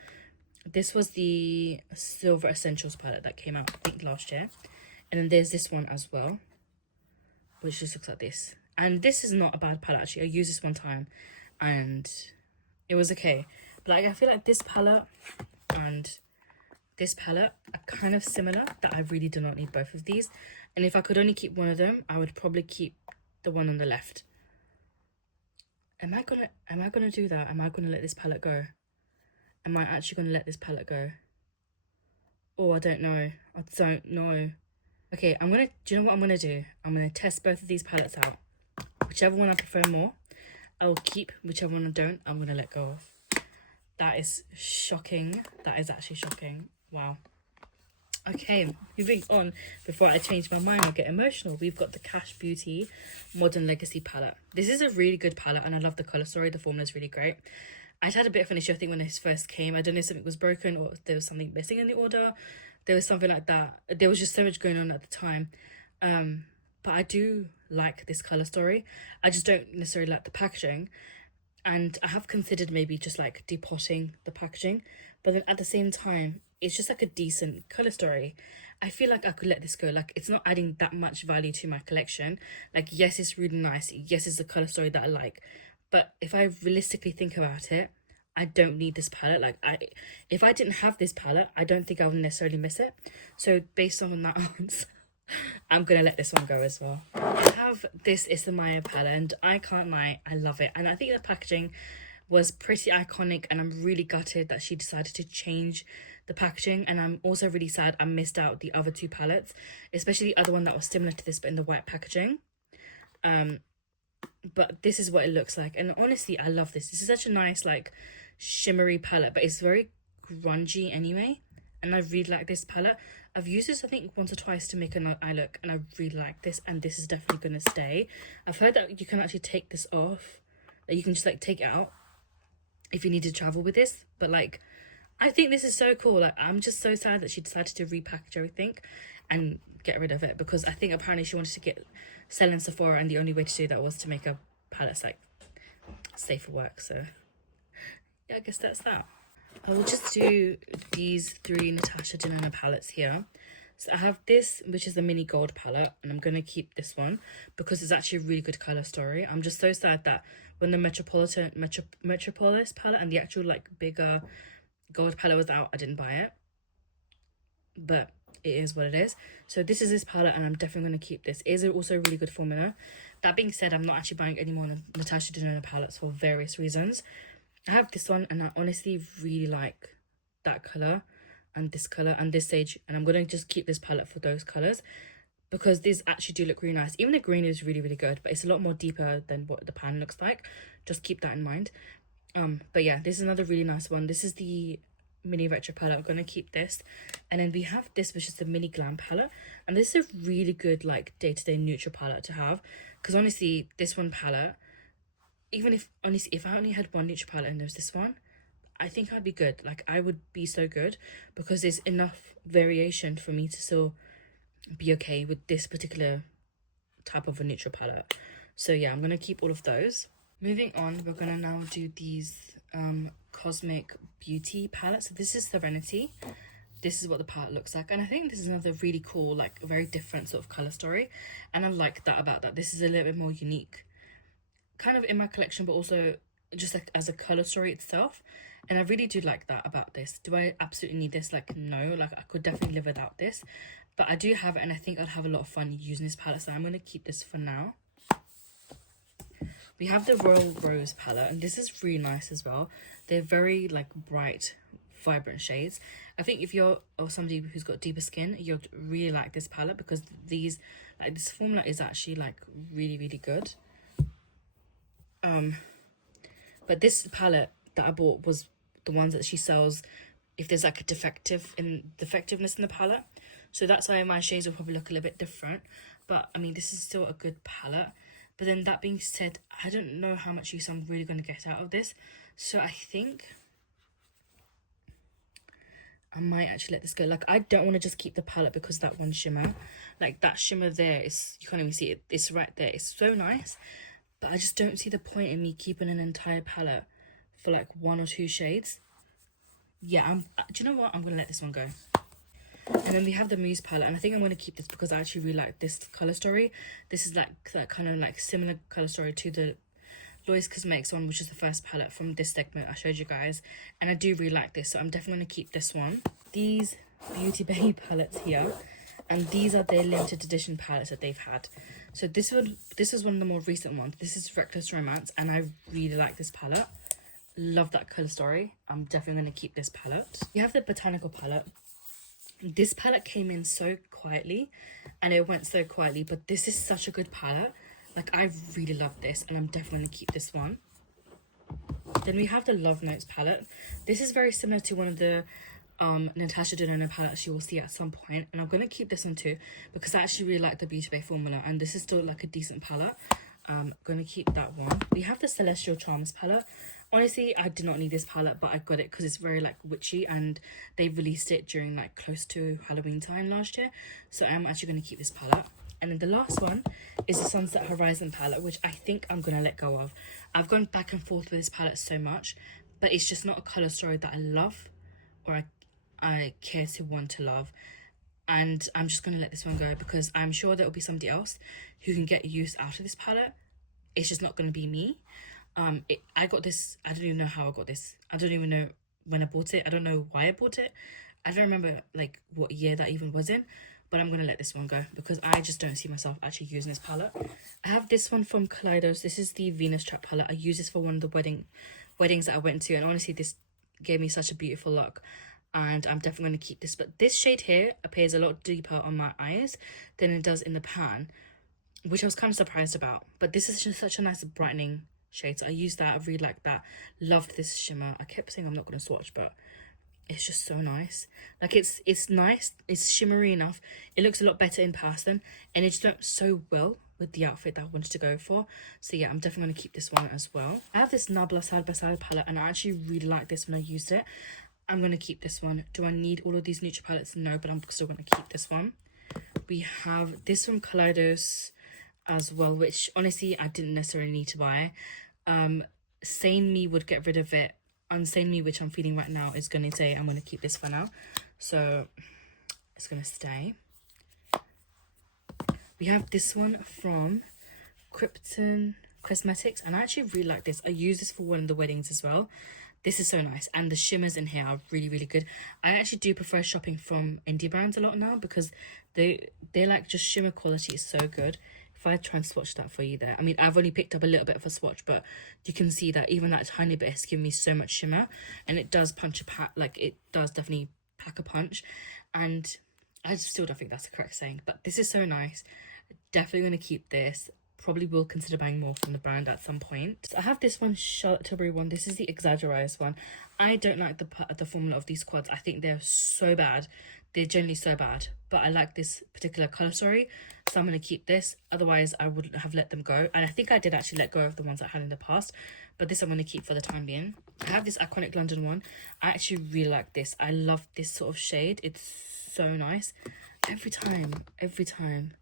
This was the Silver Essentials palette that came out, I think, last year. And then there's this one as well, which just looks like this. And this is not a bad palette, actually. I used this one time and it was okay. But like I feel like this palette and this palette are kind of similar, that I really do not need both of these. And if I could only keep one of them, I would probably keep the one on the left. Am I gonna do that? Am I gonna let this palette go? Am I actually gonna let this palette go? Oh, I don't know. I don't know. Okay, do you know what I'm gonna do? I'm gonna test both of these palettes out. Whichever one I prefer more, I'll keep. Whichever one I don't, I'm gonna let go of. That is shocking. That is actually shocking. Wow. Okay, moving on. Before I change my mind or get emotional, we've got the Cash Beauty Modern Legacy palette. This is a really good palette and I love the colour story. The formula is really great. I had a bit of an issue, I think, when this first came. I don't know if something was broken or there was something missing in the order. There was something like that. There was just so much going on at the time. But I do like this colour story. I just don't necessarily like the packaging. And I have considered maybe just like depotting the packaging. But then at the same time, it's just like a decent colour story. I feel like I could let this go. Like, it's not adding that much value to my collection. Like, yes, it's really nice. Yes, it's the colour story that I like. But if I realistically think about it, I don't need this palette. Like, if I didn't have this palette, I don't think I would necessarily miss it. So based on that answer, I'm gonna let this one go as well. I have this is the Maya palette, and I can't lie, I love it. And I think the packaging was pretty iconic, and I'm really gutted that she decided to change the packaging. And I'm also really sad I missed out the other two palettes, especially the other one that was similar to this but in the white packaging. But this is what it looks like, and honestly I love this. This is such a nice like shimmery palette, but it's very grungy anyway, and I really like this palette. I've used this I think once or twice to make an eye look, and I really like this, and this is definitely gonna stay. I've heard that you can actually take this off, that you can just like take it out if you need to travel with this. But like, I think this is so cool. Like, I'm just so sad that she decided to repackage everything and get rid of it, because I think apparently she wanted to sell in Sephora, and the only way to do that was to make a palette like safe for work. So yeah, I guess that's that. I will just do these three Natasha Denona palettes here. So I have this, which is the mini gold palette, and I'm going to keep this one because it's actually a really good colour story. I'm just so sad that when the Metropolis palette and the actual like bigger gold palette was out, I didn't buy it. But it is what it is. So this is this palette, and I'm definitely going to keep this. It is also a really good formula. That being said, I'm not actually buying any more Natasha Denona palettes for various reasons. I have this one, and I honestly really like that colour and this colour and this sage, and I'm going to just keep this palette for those colours because these actually do look really nice. Even the green is really, really good, but it's a lot more deeper than what the pan looks like. Just keep that in mind. But yeah, this is another really nice one. This is the mini retro palette. I'm going to keep this. And then we have this, which is the mini glam palette, and this is a really good like day-to-day neutral palette to have, because honestly this one palette, even if I only had one neutral palette and there's this one, I think I'd be good. Like, I would be so good because there's enough variation for me to still be okay with this particular type of a neutral palette. So yeah, I'm going to keep all of those. Moving on, we're going to now do these Cosmic Beauty palettes. So this is Serenity. This is what the palette looks like, and I think this is another really cool, like, very different sort of colour story, and I like that about that. This is a little bit more unique kind of in my collection, but also just like as a colour story itself, and I really do like that about this. Do I absolutely need this? Like, no. Like, I could definitely live without this, but I do have it, and I think I'd have a lot of fun using this palette, so I'm going to keep this for now. We have the Royal Rose palette, and this is really nice as well. They're very like bright, vibrant shades. I think if you're somebody who's got deeper skin, you'll really like this palette, because this formula is actually like really, really good. But this palette that I bought was the ones that she sells if there's like a defectiveness in the palette. So that's why my shades will probably look a little bit different. But I mean, this is still a good palette. But then that being said, I don't know how much use I'm really going to get out of this. So I think I might actually let this go. Like, I don't want to just keep the palette because that one shimmer. Like, that shimmer there is, you can't even see it. It's right there. It's so nice. But I just don't see the point in me keeping an entire palette for like one or two shades. Yeah, do you know what? I'm going to let this one go. And then we have the Muse palette, and I think I'm going to keep this because I actually really like this colour story. This is like that kind of like similar colour story to the Lois Cosmetics one, which is the first palette from this segment I showed you guys, and I do really like this, so I'm definitely going to keep this one. These Beauty Bay palettes here, and these are their limited edition palettes that they've had. So this is one of the more recent ones. This is Reckless Romance, and I really like this palette. Love that color story. I'm definitely going to keep this palette. You have the Botanical palette. This palette came in so quietly and it went so quietly, but this is such a good palette. Like, I really love this, and I'm definitely going to keep this one. Then we have the Love Notes palette. This is very similar to one of the Natasha Denona palettes you will see at some point, and I'm going to keep this one too because I actually really like the Beauty Bay formula, and this is still like a decent palette. I'm going to keep that one. We have the Celestial Charms palette. Honestly, I did not need this palette, but I got it because it's very like witchy, and they released it during like close to Halloween time last year, so I'm actually going to keep this palette. And then the last one is the Sunset Horizon palette, which I think I'm going to let go of. I've gone back and forth with this palette so much, but it's just not a colour story that I love or I care to want to love. And I'm just going to let this one go because I'm sure there will be somebody else who can get use out of this palette. It's just not going to be me. I got this, I don't even know how I got this. I don't even know when I bought it. I don't know why I bought it. I don't remember like what year that even was in. But I'm going to let this one go because I just don't see myself actually using this palette. I have this one from Kaleidos. This is the Venus Trap palette. I use this for one of the weddings that I went to. And honestly, this gave me such a beautiful look. And I'm definitely going to keep this. But this shade here appears a lot deeper on my eyes than it does in the pan, which I was kind of surprised about. But this is just such a nice brightening shade. So I use that. I really like that. Loved this shimmer. I kept saying I'm not going to swatch, but it's just so nice. Like, it's nice, it's shimmery enough, it looks a lot better in person, and it just went so well with the outfit that I wanted to go for. So yeah, I'm definitely going to keep this one as well. I have this Nabla Side by Side palette, and I actually really like this when I used it. I'm going to keep this one. Do I need all of these neutral palettes? No, but I'm still going to keep this one. We have this from Kaleidos as well, which honestly I didn't necessarily need to buy. Sane Me would get rid of it. Unsane Me, which I'm feeling right now, is going to say I'm going to keep this for now, so it's going to stay. We have this one from Krypton Cosmetics, and I actually really like this. I use this for one of the weddings as well. This is so nice, and the shimmers in here are really, really good. I actually do prefer shopping from indie brands a lot now because they're like just shimmer quality is so good. If I try and swatch that for you there, I mean, I've only picked up a little bit of a swatch, but you can see that even that tiny bit has given me so much shimmer, and it does punch a pack, like it does definitely pack a punch. And I still don't think that's the correct saying, but this is so nice. Definitely going to keep this. Probably will consider buying more from the brand at some point. So I have this one, Charlotte Tilbury one. This is the exaggerized one. I don't like the formula of these quads. I think they're so bad. They're generally so bad, but I like this particular color story, so I'm going to keep this. Otherwise I wouldn't have let them go, and I think I did actually let go of the ones I had in the past, but this I'm going to keep for the time being. I have this Iconic London one. I actually really like this. I love this sort of shade. It's so nice. Every time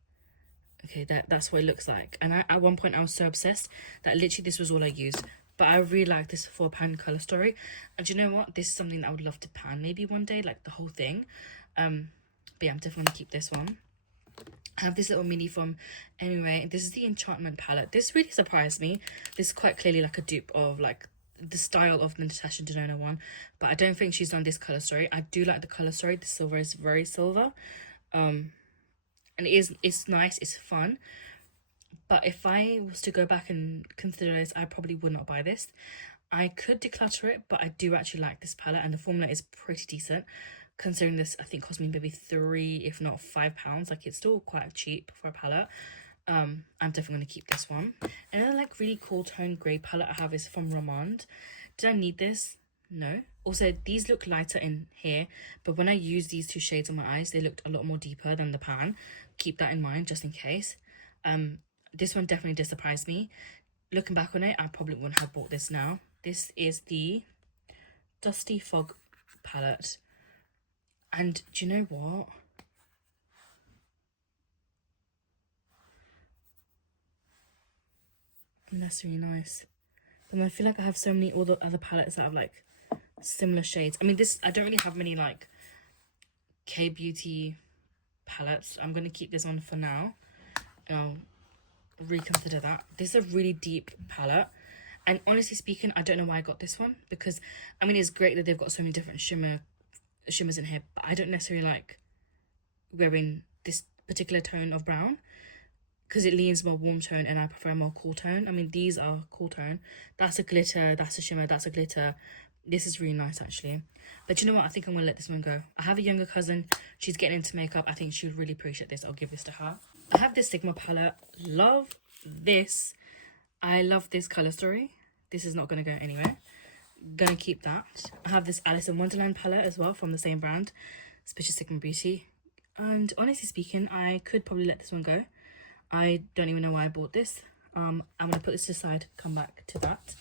okay, that's what it looks like. And at one point I was so obsessed that literally this was all I used. But I really like this for pan color story, and you know what, this is something that I would love to pan maybe one day, like the whole thing. But yeah, I'm definitely gonna keep this one. I have this little mini from Anyway. This is the Enchantment palette. This really surprised me. This is quite clearly like a dupe of like the style of the Natasha Denona one, but I don't think she's done this color story. I do like the color story. The silver is very silver, and it's nice, it's fun. But if I was to go back and consider this, I probably would not buy this. I could declutter it, but I do actually like this palette, and the formula is pretty decent. Considering this, I think cost me maybe £3, if not £5. Like, it's still quite cheap for a palette. I'm definitely going to keep this one. Another like really cool tone grey palette I have is from Romand. Did I need this? No. Also, these look lighter in here, but when I use these two shades on my eyes, they looked a lot more deeper than the pan. Keep that in mind just in case. This one definitely did surprise me. Looking back on it, I probably wouldn't have bought this now. This is the Dusty Fog palette. And do you know what? And that's really nice. But I feel like I have so many other palettes that have like similar shades. I mean, this, I don't really have many like K-beauty palettes. I'm going to keep this on for now. I'll reconsider that. This is a really deep palette, And honestly speaking, I don't know why I got this one, because I mean, it's great that they've got so many different shimmers in here, but I don't necessarily like wearing this particular tone of brown because it leans more warm tone and I prefer more cool tone. I mean, these are cool tone. That's a glitter, that's a shimmer, that's a glitter. This is really nice actually. But you know what? I think I'm gonna let this one go. I have a younger cousin. She's getting into makeup. I think she would really appreciate this. I'll give this to her. I have this Sigma palette. Love this. I love this color story. This is not gonna go anywhere. Gonna keep that. I have this Alice in Wonderland palette as well from the same brand. It's Picture Sigma Beauty. And honestly speaking, I could probably let this one go. I don't even know why I bought this. I'm gonna put this aside, come back to that.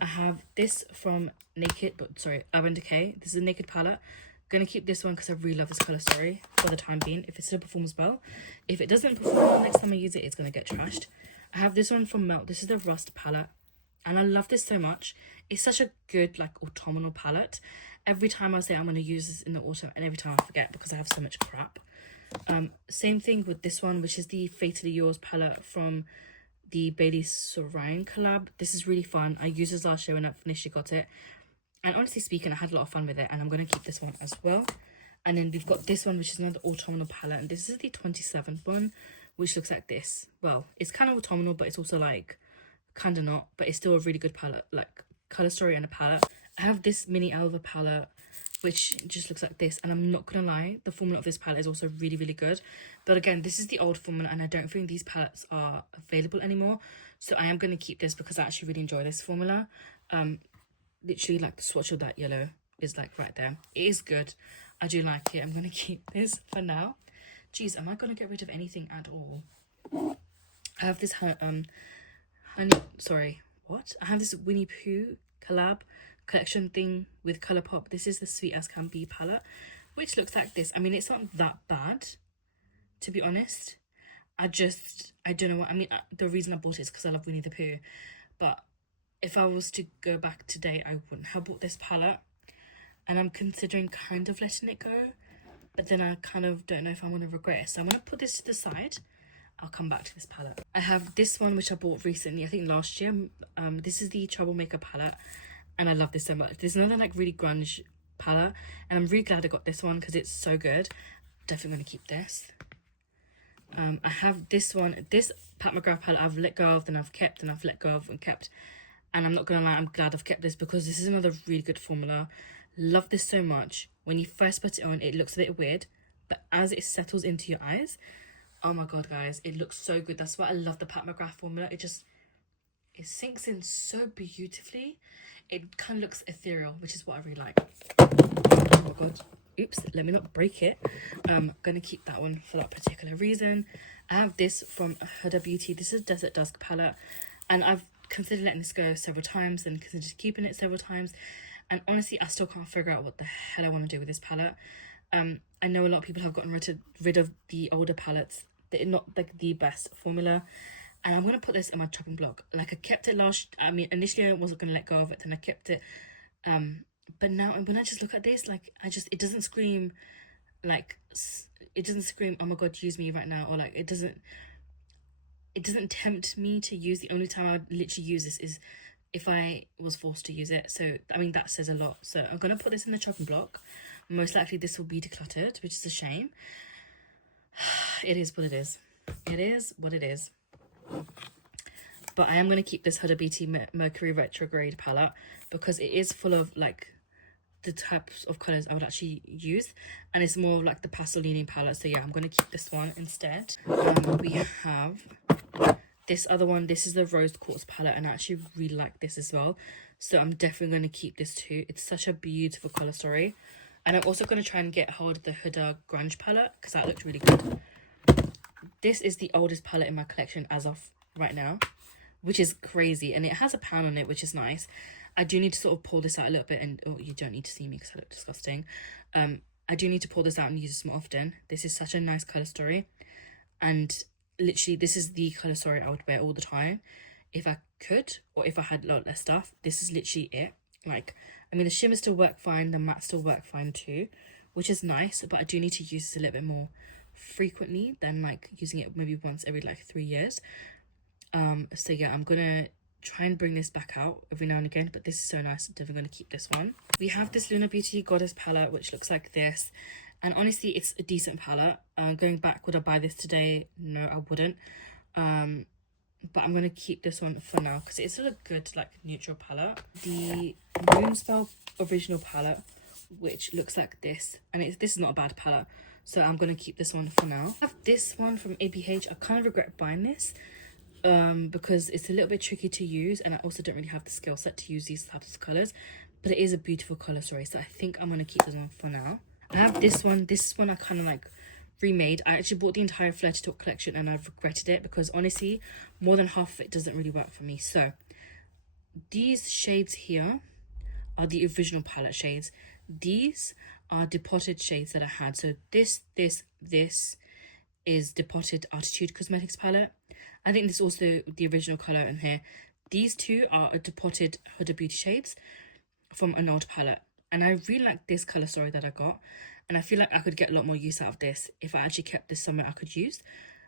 I have this from Urban Decay. This is a Naked palette. Gonna keep this one because I really love this color story for the time being. If it still performs well. If it doesn't perform, next time I use it, it's gonna get trashed. I have this one from Melt. This is the Rust palette. And I love this so much. It's such a good, like, autumnal palette. Every time I say I'm going to use this in the autumn, and every time I forget because I have so much crap. Same thing with this one, which is the Fatally Yours palette from the Bailey Sorine collab. This is really fun. I used this last year when I initially got it. And honestly speaking, I had a lot of fun with it. And I'm going to keep this one as well. And then we've got this one, which is another autumnal palette. And this is the 27th one, which looks like this. Well, it's kind of autumnal, but it's also like kind of not. But it's still a really good palette, like color story and a palette. I have this mini Elva palette, which just looks like this, and I'm not gonna lie, the formula of this palette is also really, really good. But again, this is the old formula, and I don't think these palettes are available anymore, so I am gonna keep this because I actually really enjoy this formula. Literally, like, the swatch of that yellow is like right there. It is good. I do like it. I'm gonna keep this for now. Geez, am I gonna get rid of anything at all? I have this I have this Winnie Pooh collab collection thing with Colourpop. This is the Sweet As Can Be palette, which looks like this. I mean, it's not that bad, to be honest. I don't know what I mean. The reason I bought it is because I love Winnie the Pooh, but if I was to go back today, I wouldn't have bought this palette, and I'm considering kind of letting it go, but then I kind of don't know if I want to regret it, so I'm going to put this to the side. I'll come back to this palette. I have this one, which I bought recently, I think last year. This is the Troublemaker palette, and I love this so much. There's another, like, really grunge palette, and I'm really glad I got this one because it's so good. Definitely going to keep this. I have this one, this Pat McGrath palette I've let go of, then I've kept, and I've let go of and kept. And I'm not going to lie, I'm glad I've kept this because this is another really good formula. Love this so much. When you first put it on, it looks a bit weird, but as it settles into your eyes, oh my god, guys, it looks so good. That's why I love the Pat McGrath formula. It sinks in so beautifully. It kind of looks ethereal, which is what I really like. Oh my god. Oops, let me not break it. I'm going to keep that one for that particular reason. I have this from Huda Beauty. This is Desert Dusk palette. And I've considered letting this go several times and considered keeping it several times. And honestly, I still can't figure out what the hell I want to do with this palette. I know a lot of people have gotten rid of the older palettes. They're not like the best formula, and I'm gonna put this in my chopping block. Like, I kept it initially I wasn't gonna let go of it, then I kept it, but now when I just look at this, like, it doesn't scream oh my god, use me right now, or like it doesn't tempt me to use. The only time I would literally use this is if I was forced to use it. So I mean, that says a lot. So I'm gonna put this in the chopping block. Most likely this will be decluttered, which is a shame. It is what it is. It is what it is. But I am going to keep this Huda Beauty Mercury Retrograde palette because it is full of, like, the types of colours I would actually use. And it's more like the pastel leaning palette. So yeah, I'm going to keep this one instead. We have this other one. This is the Rose Quartz palette, and I actually really like this as well. So I'm definitely going to keep this too. It's such a beautiful colour story. And I'm also going to try and get hold of the Huda Grunge palette because that looked really good. This is the oldest palette in my collection as of right now, which is crazy. And it has a pan on it, which is nice. I do need to sort of pull this out a little bit. And oh, you don't need to see me because I look disgusting. I do need to pull this out and use this more often. This is such a nice colour story. And literally, this is the colour story I would wear all the time if I could, or if I had a lot less stuff. This is literally it. Like, I mean, the shimmers still work fine, the matte still work fine too, which is nice, but I do need to use this a little bit more frequently than, like, using it maybe once every, like, 3 years. So yeah, I'm gonna try and bring this back out every now and again, but this is so nice. I'm definitely going to keep this one. We have this Lunar Beauty Goddess palette, which looks like this, and honestly it's a decent palette. Going back, would I buy this today? No, I wouldn't. But I'm going to keep this one for now because it's still a good like neutral palette. The Moonspell original palette, which looks like this, and this is not a bad palette, so I'm going to keep this one for now. I have this one from ABH. I kind of regret buying this because it's a little bit tricky to use, and I also don't really have the skill set to use these types of colors, but it is a beautiful color story, so I think I'm going to keep this one for now. I have this one. This one I kind of like remade. I actually bought the entire Flare to Talk collection and I've regretted it because honestly more than half of it doesn't really work for me. So these shades here are the original palette shades. These are depotted shades that I had. So this is Depotted Attitude Cosmetics palette. I think this is also the original color in here. These two are a Depotted Huda Beauty shades from an old palette, and I really like this color story that I got, and I feel like I could get a lot more use out of this if I actually kept this somewhere I could use.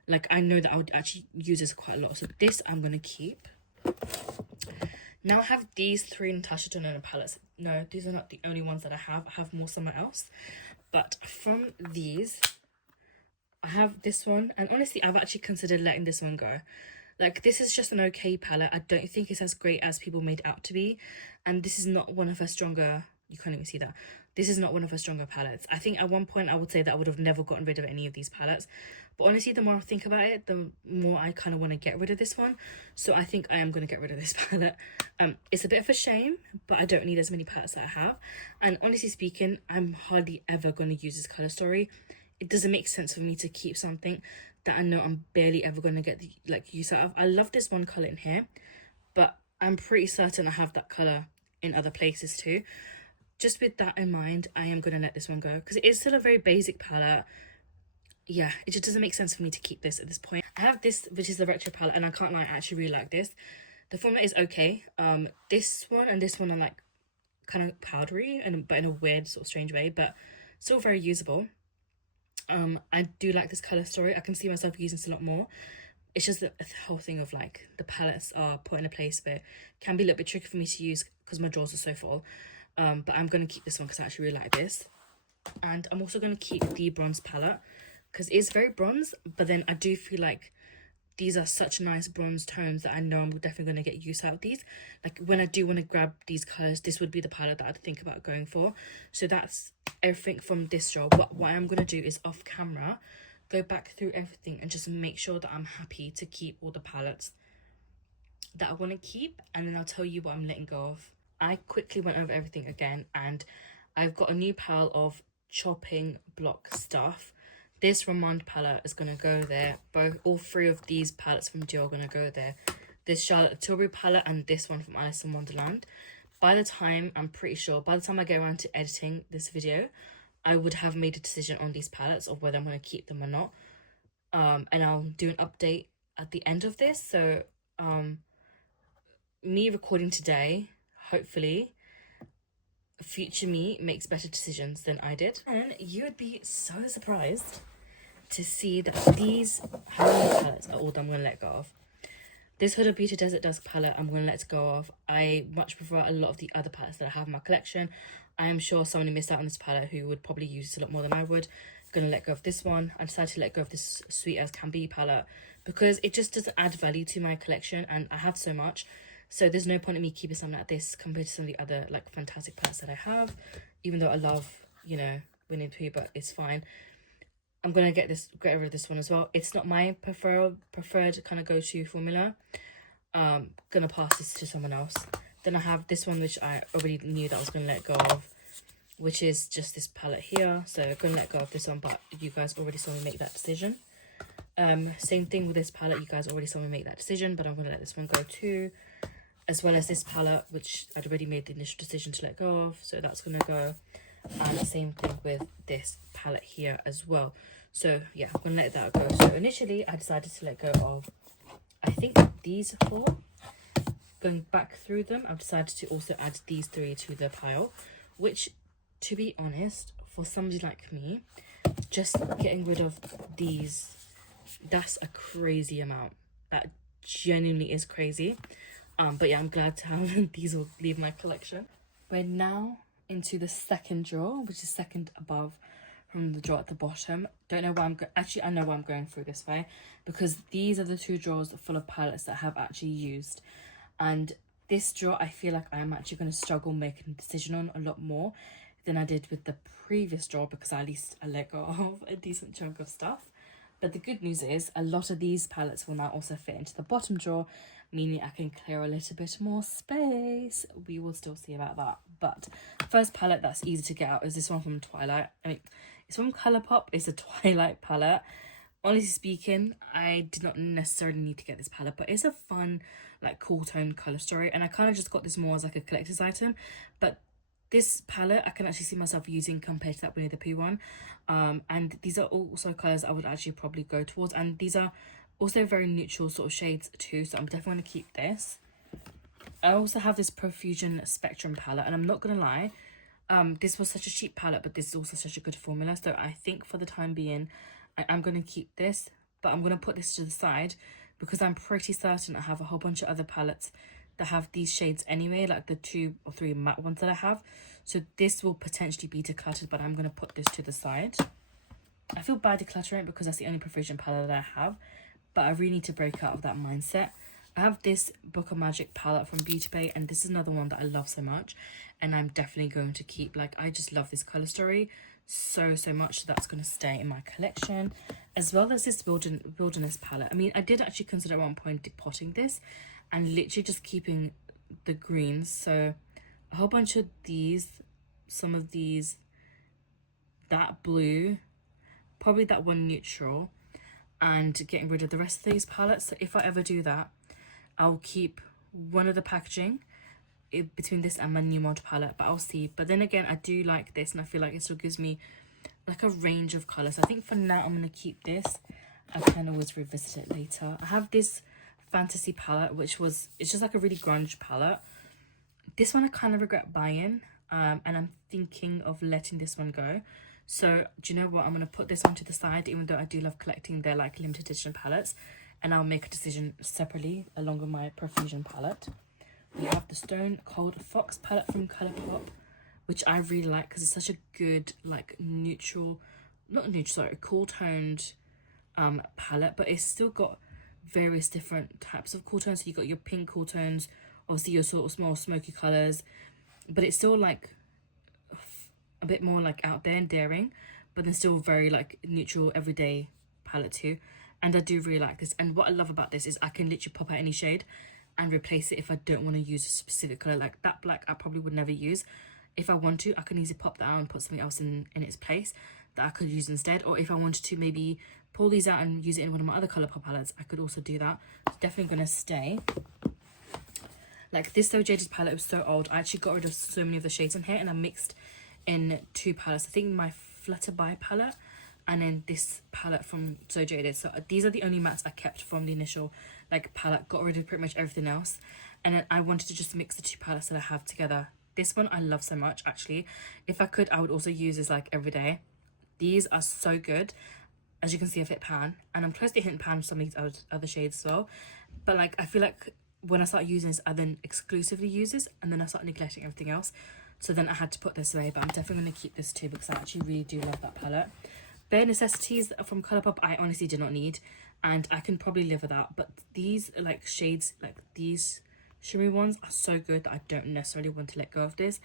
Like, I know that I would actually use this quite a lot, so this I'm gonna keep. Now I have these three Natasha Denona palettes. No, these are not the only ones that I have. I have more somewhere else, but from these I have this one, and honestly I've actually considered letting this one go. Like, this is just an okay palette. I don't think it's as great as people made it out to be, and this is not one of her stronger, you can't even see that, this is not one of her stronger palettes. I think at one point I would say that I would have never gotten rid of any of these palettes, but honestly the more I think about it, the more I kind of want to get rid of this one. So I think I am going to get rid of this palette. It's a bit of a shame, but I don't need as many palettes that I have, and honestly speaking I'm hardly ever going to use this color story. It doesn't make sense for me to keep something that I know I'm barely ever going to get the use out of. I love this one color in here, but I'm pretty certain I have that color in other places too. Just with that in mind, I am going to let this one go because it is still a very basic palette. Yeah, it just doesn't make sense for me to keep this at this point. I have this, which is the retro palette, and I can't lie, I actually really like this. The formula is okay. This one and this one are like kind of powdery, but in a weird sort of strange way, but still very usable. I do like this color story. I can see myself using this a lot more. It's just the whole thing of like the palettes are put in a place where it can be a little bit tricky for me to use because my drawers are so full. But I'm going to keep this one because I actually really like this. And I'm also going to keep the bronze palette because it's very bronze, but then I do feel like these are such nice bronze tones that I know I'm definitely going to get use out of these. Like, when I do want to grab these colors, this would be the palette that I'd think about going for. So that's everything from this drawer. What I'm going to do is off camera go back through everything and just make sure that I'm happy to keep all the palettes that I want to keep, and then I'll tell you what I'm letting go of. I quickly went over everything again, and I've got a new pile of chopping block stuff. This Romand palette is going to go there. All three of these palettes from Dior are going to go there. This Charlotte Tilbury palette and this one from Alice in Wonderland. By the time, I'm pretty sure, by the time I get around to editing this video, I would have made a decision on these palettes of whether I'm going to keep them or not. And I'll do an update at the end of this. So me recording today, hopefully, future me makes better decisions than I did. And you would be so surprised to see that these Halloween palettes are all that I'm going to let go of. This Huda Beauty Desert Dusk palette I'm going to let go of. I much prefer a lot of the other palettes that I have in my collection. I am sure someone who missed out on this palette who would probably use this a lot more than I would. Going to let go of this one. I decided to let go of this Sweet As Can Be palette because it just doesn't add value to my collection, and I have so much. So there's no point in me keeping something like this compared to some of the other like fantastic palettes that I have. Even though I love, you know, Winnie the Pooh, but it's fine. I'm gonna get rid of this one as well. It's not my preferred kind of go-to formula. Gonna pass this to someone else. Then I have this one which I already knew that I was gonna let go of, which is just this palette here. So I'm gonna let go of this one, but you guys already saw me make that decision. Same thing with this palette, you guys already saw me make that decision, but I'm gonna let this one go too. As well as this palette, which I'd already made the initial decision to let go of, so that's gonna go. And the same thing with this palette here as well. So yeah, I'm gonna let that go. So initially I decided to let go of, I think, these four. Going back through them, I've decided to also add these three to the pile, which, to be honest, for somebody like me, just getting rid of these, that's a crazy amount. That genuinely is crazy. But yeah, I'm glad to have these will leave my collection. We're now into the second drawer, which is second above from the drawer at the bottom. Don't know why actually I know why I'm going through this way, because these are the two drawers full of palettes that I have actually used, and this drawer I feel like I am actually going to struggle making a decision on a lot more than I did with the previous drawer, because at least I let go of a decent chunk of stuff. But the good news is a lot of these palettes will now also fit into the bottom drawer, meaning I can clear a little bit more space. We will still see about that. But first palette that's easy to get out is this one from Twilight. I mean, it's from Colourpop. It's a Twilight palette. Honestly speaking, I did not necessarily need to get this palette, but it's a fun, like, cool tone colour story. And I kind of just got this more as like a collector's item. But this palette I can actually see myself using compared to that Winnie the Pooh one. And these are also colours I would actually probably go towards. And these are also very neutral sort of shades too, so I'm definitely going to keep this. I also have this Profusion Spectrum palette, and I'm not going to lie, this was such a cheap palette, but this is also such a good formula. So I think for the time being, I'm going to keep this, but I'm going to put this to the side because I'm pretty certain I have a whole bunch of other palettes that have these shades anyway, like the 2 or 3 matte ones that I have. So this will potentially be decluttered, but I'm going to put this to the side. I feel bad decluttering it because that's the only Profusion palette that I have, but I really need to break out of that mindset. I have this Book of Magic palette from Beauty Bay, and this is another one that I love so much, and I'm definitely going to keep. Like, I just love this colour story so much, so that's going to stay in my collection, as well as this Wilderness palette. I mean, I did actually consider at one point depotting this and literally just keeping the greens. So a whole bunch of these, some of these, that blue, probably that one neutral, and getting rid of the rest of these palettes. So if I ever do that, I'll keep one of the packaging between this and my new mod palette, but I'll see. But then again, I do like this, and I feel like it still gives me like a range of colours. I think for now I'm going to keep this. I can always revisit it later. I have this Fantasy palette, which was, it's just like a really grunge palette. This one I kind of regret buying, and I'm thinking of letting this one go. So do you know what, I'm going to put this one to the side, even though I do love collecting their like limited edition palettes, and I'll make a decision separately along with my Profusion palette. We have the Stone Cold Fox palette from Colourpop, which I really like because it's such a good like neutral, not neutral, sorry, cool toned palette, but it's still got various different types of cool tones. So you got your pink cool tones, obviously your sort of small smoky colours, but it's still like a bit more like out there and daring, but then still very like neutral everyday palette too. And I do really like this, and what I love about this is I can literally pop out any shade and replace it if I don't want to use a specific colour. Like that black I probably would never use. If I want to, I can easily pop that out and put something else in its place that I could use instead. Or if I wanted to maybe pull these out and use it in one of my other Colourpop palettes, I could also do that. It's definitely going to stay. Like this So Jaded palette was so old. I actually got rid of so many of the shades in here, and I mixed in 2 palettes. I think my Flutterby palette and then this palette from So Jaded. So these are the only mattes I kept from the initial like palette. Got rid of pretty much everything else, and then I wanted to just mix the 2 palettes that I have together. This one I love so much, actually. If I could, I would also use this like every day. These are so good. As you can see, I've hit pan, and I'm close to hitting pan for some of these other shades as well. But like, I feel like when I start using this, I then exclusively use this, and then I start neglecting everything else. So then I had to put this away, but I'm definitely going to keep this too because I actually really do love that palette. Bare Necessities from Colourpop, I honestly did not need, and I can probably live without. But these like shades, like these shimmery ones, are so good that I don't necessarily want to let go of this.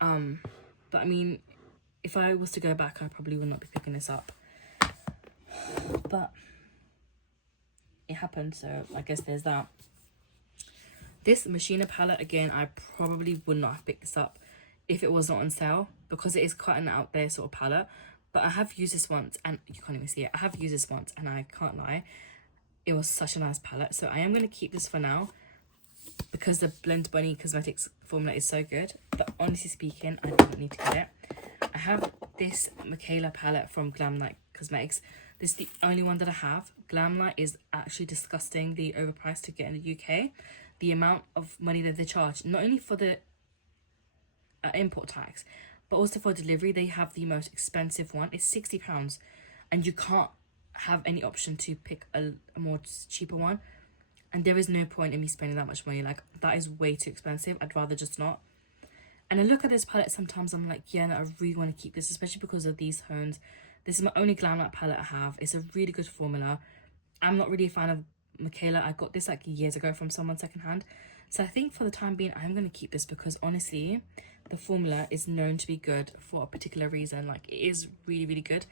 But I mean, if I was to go back, I probably would not be picking this up. But it happened, so I guess there's that. This Machina palette, again, I probably would not have picked this up if it was not on sale, because it is quite an out there sort of palette. But I have used this once, and you can't even see it. I have used this once, and I can't lie, it was such a nice palette. So I am going to keep this for now because the Blend Bunny Cosmetics formula is so good. But honestly speaking, I don't need to get it. I have this Michaela palette from Glamlight Cosmetics. This is the only one that I have. Glamlight is actually disgustingly overpriced to get in the UK. The amount of money that they charge, not only for the import tax, but also for delivery. They have the most expensive one. It's £60, and you can't have any option to pick a more cheaper one. And there is no point in me spending that much money. Like, that is way too expensive. I'd rather just not. And I look at this palette sometimes, I'm like, yeah, no, I really want to keep this, especially because of these tones. This is my only Glam Light palette I have. It's a really good formula. I'm not really a fan of Michaela. I got this like years ago from someone secondhand. So I think for the time being, I'm going to keep this because honestly, the formula is known to be good for a particular reason. Like, it is really, really good.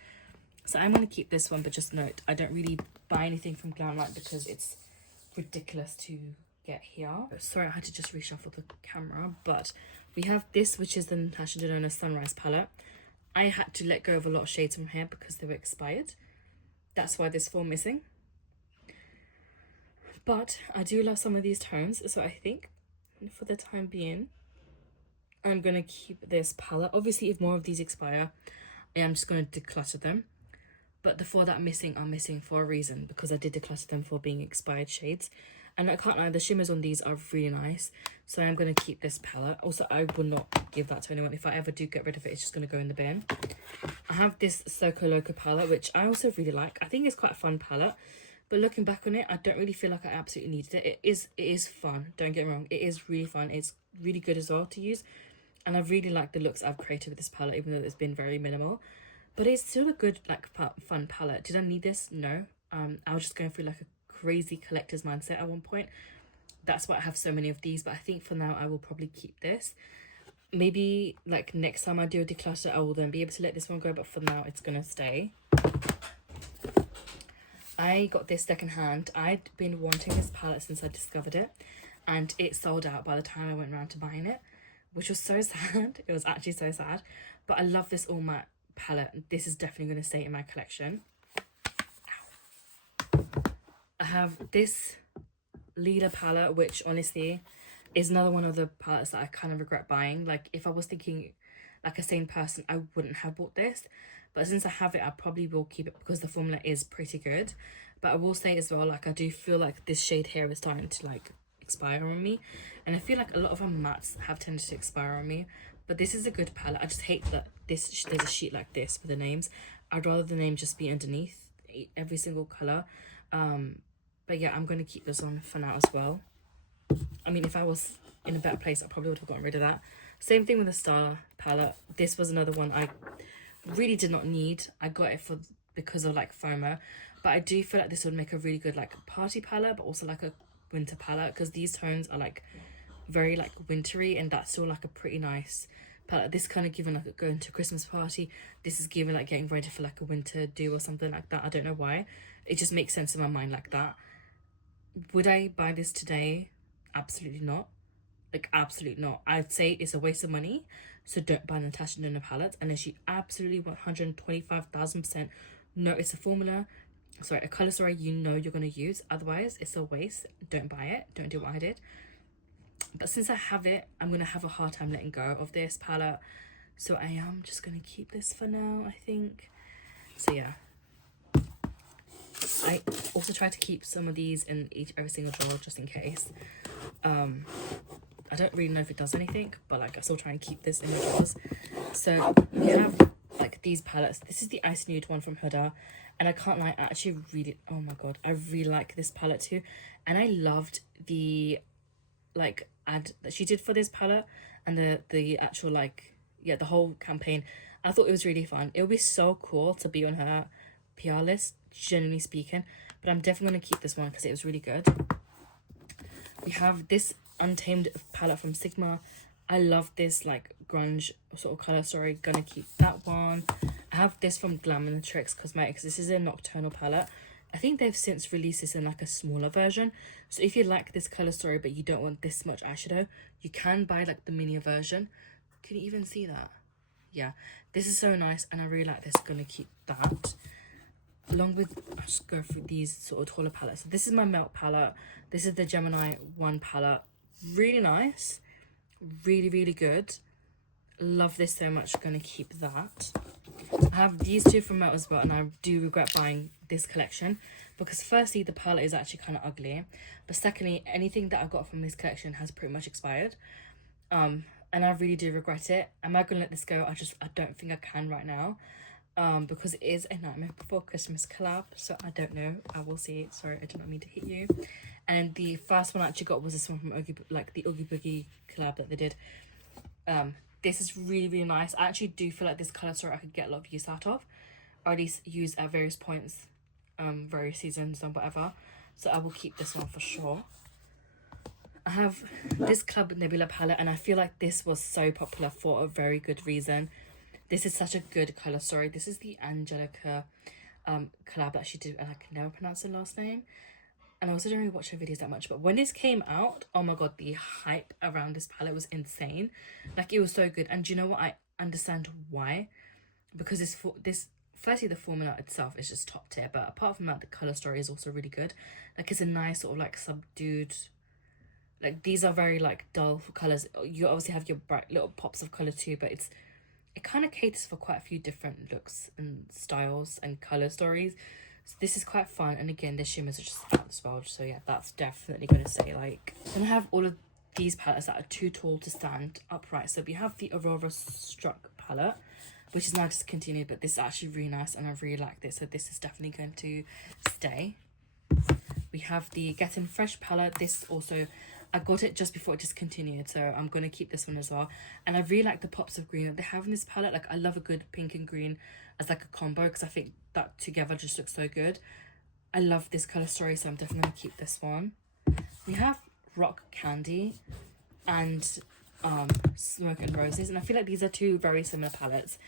So I'm going to keep this one, but just note, I don't really buy anything from Glam Light because it's ridiculous to get here. Sorry, I had to just reshuffle the camera, but we have this, which is the Natasha Denona Sunrise palette. I had to let go of a lot of shades from here because they were expired. That's why there's 4 missing. But I do love some of these tones, so I think for the time being, I'm going to keep this palette. Obviously, if more of these expire, I am just going to declutter them. But the 4 that are missing for a reason, because I did declutter them for being expired shades. And I can't lie, the shimmers on these are really nice. So I'm going to keep this palette. Also, I will not give that to anyone. If I ever do get rid of it, it's just going to go in the bin. I have this Soco Loco palette, which I also really like. I think it's quite a fun palette. But looking back on it, I don't really feel like I absolutely needed it. It is fun, don't get me wrong. It is really fun. It's really good as well to use. And I really like the looks I've created with this palette, even though it's been very minimal. But it's still a good, like, fun palette. Did I need this? No. I was just going through like a crazy collector's mindset at one point. That's why I have so many of these. But I think for now, I will probably keep this. Maybe like next time I do a declutter, I will then be able to let this one go. But for now, it's going to stay. I got this secondhand. I'd been wanting this palette since I discovered it. And it sold out by the time I went around to buying it, which was so sad. It was actually so sad. But I love this all matte palette. This is definitely going to stay in my collection. Ow. I have this Lila palette, which honestly is another one of the palettes that I kind of regret buying. Like, if I was thinking like a sane person, I wouldn't have bought this. But since I have it, I probably will keep it because the formula is pretty good. But I will say as well, like, I do feel like this shade here is starting to like expire on me. And I feel like a lot of our mattes have tended to expire on me. But this is a good palette. I just hate that there's a sheet like this with the names. I'd rather the name just be underneath every single colour. But yeah, I'm going to keep this on for now as well. I mean, if I was in a better place, I probably would have gotten rid of that. Same thing with the Star palette. This was another one I really did not need. I got it because of like FOMO. But I do feel like this would make a really good like party palette, but also like a winter palette, because these tones are like very like wintry, and that's still like a pretty nice palette. This kind of given like going to a Christmas party. This is given like getting ready for like a winter do or something like that. I don't know why. It just makes sense in my mind like that. Would I buy this today? Absolutely not. Like, absolutely not. I'd say it's a waste of money. So don't buy Natasha Denona palettes unless you absolutely 125,000% know it's a formula. Sorry, a colour story you know you're going to use. Otherwise, it's a waste. Don't buy it. Don't do what I did. But since I have it, I'm going to have a hard time letting go of this palette. So I am just going to keep this for now, I think. So yeah. I also try to keep some of these in every single drawer just in case. I don't really know if it does anything, but like I still try and keep this in the drawers. So we have like these palettes. This is the Ice Nude one from Huda, and I can't lie, I actually really, oh my god, I really like this palette too. And I loved the like ad that she did for this palette, and the actual like, yeah, the whole campaign. I thought it was really fun. It would be so cool to be on her PR list, generally speaking, but I'm definitely going to keep this one because it was really good. We have this Untamed palette from Sigma. I love this like grunge sort of color story. Gonna keep that one. I have this from Glaminatrix Cosmetics. This is a nocturnal palette. I think they've since released this in like a smaller version. So if you like this color story but you don't want this much eyeshadow, you can buy like the mini version. Can you even see that? Yeah, this is so nice and I really like this. Gonna keep that. Along with, I'll just go through these sort of taller palettes. So this is my Melt palette. This is the Gemini 1 palette. Really nice. Really, really good. Love this so much. Gonna keep that. I have these two from Melt as well, and I do regret buying this collection because firstly, the palette is actually kind of ugly. But secondly, anything that I got from this collection has pretty much expired. And I really do regret it. Am I gonna let this go? I don't think I can right now. Because it is a Nightmare Before Christmas collab, so I don't know. I will see. Sorry, I did not mean to hit you. And the first one I actually got was this one from Oogie, like the Oogie Boogie collab that they did. This is really, really nice. I actually do feel like this colour story I could get a lot of use out of, or at least use at various points, various seasons and whatever. So I will keep this one for sure. I have this Club Nebula palette, and I feel like this was so popular for a very good reason. This is such a good colour story. This is the Angelica collab that she did, and I can never pronounce her last name. And I also don't really watch her videos that much, but when this came out, oh my god, the hype around this palette was insane. Like, it was so good. And do you know what? I understand why. Because this firstly, the formula itself is just top tier, but apart from that, the colour story is also really good. Like, it's a nice sort of like subdued, like, these are very like dull colours. You obviously have your bright little pops of colour too, but it kind of caters for quite a few different looks and styles and colour stories. So this is quite fun, and again, the shimmers are just out as well. So yeah, that's definitely going to stay. Like, then I have all of these palettes that are too tall to stand upright. So we have the Aurora Struck palette, which is now discontinued, but this is actually really nice, and I really like this. So this is definitely going to stay. We have the Getting Fresh palette. This also, I got it just before it discontinued, so I'm going to keep this one as well. And I really like the pops of green that they have in this palette. Like, I love a good pink and green as like a combo, because I think that together just looks so good. I love this colour story, so I'm definitely going to keep this one. We have Rock Candy and Smoke and Roses, and I feel like these are two very similar palettes,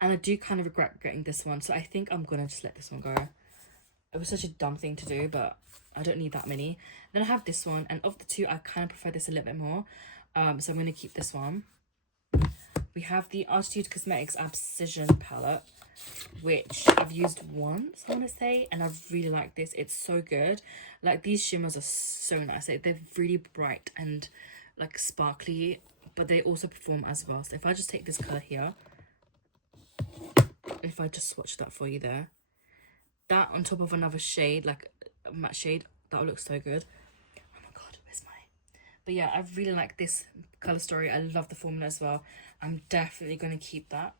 and I do kind of regret getting this one, so I think I'm going to just let this one go. It was such a dumb thing to do, but I don't need that many. Then I have this one, and of the two, I kind of prefer this a little bit more. So I'm going to keep this one. We have the Altitude Cosmetics Abscission palette, which I've used once, I want to say, and I really like this. It's so good. Like, these shimmers are so nice. Like, they're really bright and like sparkly, but they also perform as well. So if I just take this color here, if I just swatch that for you there, that on top of another shade, like a matte shade, that would look so good. Oh my god, where's my... But yeah, I really like this color story. I love the formula as well. I'm definitely going to keep that.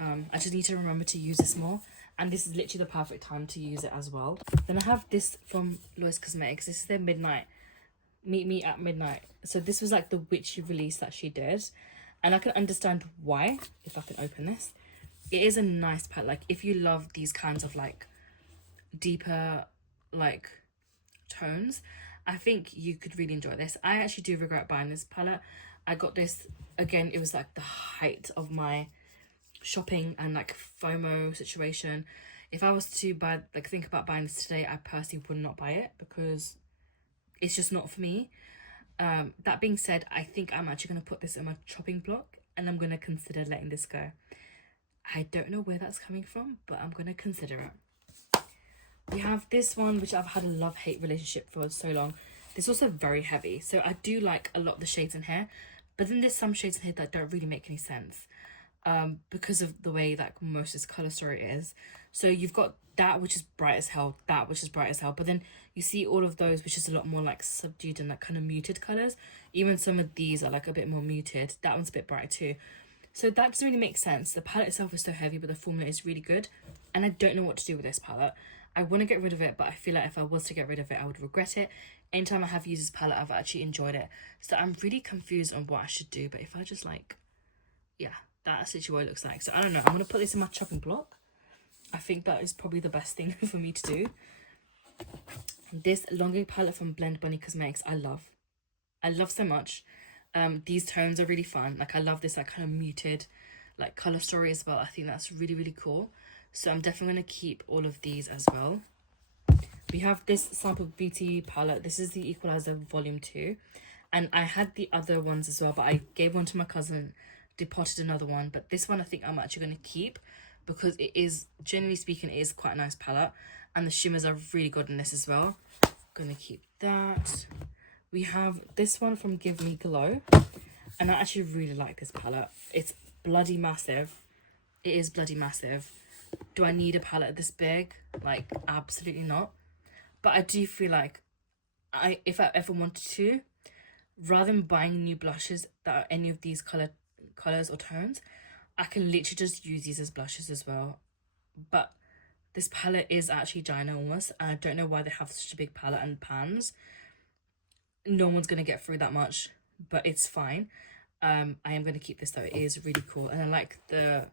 I just need to remember to use this more, and this is literally the perfect time to use it as well. Then I have this from Lois Cosmetics. This is their Midnight, Meet Me at Midnight. So this was like the witchy release that she did, and I can understand why, if I can open this. It is a nice palette. Like, if you love these kinds of like deeper like tones, I think you could really enjoy this. I actually do regret buying this palette. I got this, again, it was like the height of my shopping and like FOMO situation. If I was to buy, like, think about buying this today, I personally would not buy it because it's just not for me. That being said, I think I'm actually going to put this in my chopping block, and I'm going to consider letting this go. I don't know where that's coming from, but I'm going to consider it. We have this one, which I've had a love-hate relationship for so long. This is also very heavy, so I do like a lot of the shades in here, but then there's some shades in here that don't really make any sense because of the way that most of this colour story is. So you've got that, which is bright as hell, that, which is bright as hell, but then you see all of those, which is a lot more like subdued and like kind of muted colours. Even some of these are like a bit more muted. That one's a bit bright too. So that doesn't really make sense. The palette itself is so heavy, but the formula is really good, and I don't know what to do with this palette. I want to get rid of it, but I feel like if I was to get rid of it, I would regret it. Anytime I have used this palette, I've actually enjoyed it. So I'm really confused on what I should do, but if I just like, yeah, that's literally what it looks like. So I don't know, I'm going to put this in my chopping block. I think that is probably the best thing for me to do. This Longing palette from Blend Bunny Cosmetics, I love so much. These tones are really fun. Like, I love this like kind of muted like color story as well. I think that's really, really cool. So I'm definitely going to keep all of these as well. We have this Sample Beauty palette. This is the Equalizer Volume 2. And I had the other ones as well, but I gave one to my cousin, depotted another one. But this one I think I'm actually going to keep because it is, generally speaking, it is quite a nice palette. And the shimmers are really good in this as well. Going to keep that. We have this one from Give Me Glow. And I actually really like this palette. It's bloody massive. It is bloody massive. Do I need a palette this big? Like, absolutely not. But I do feel like if I ever wanted to, rather than buying new blushes that are any of these colors or tones, I can literally just use these as blushes as well. But this palette is actually ginormous, and I don't know why they have such a big palette and pans. no one's gonna get through that much, but it's fine. I am gonna keep this though. It is really cool, and I like the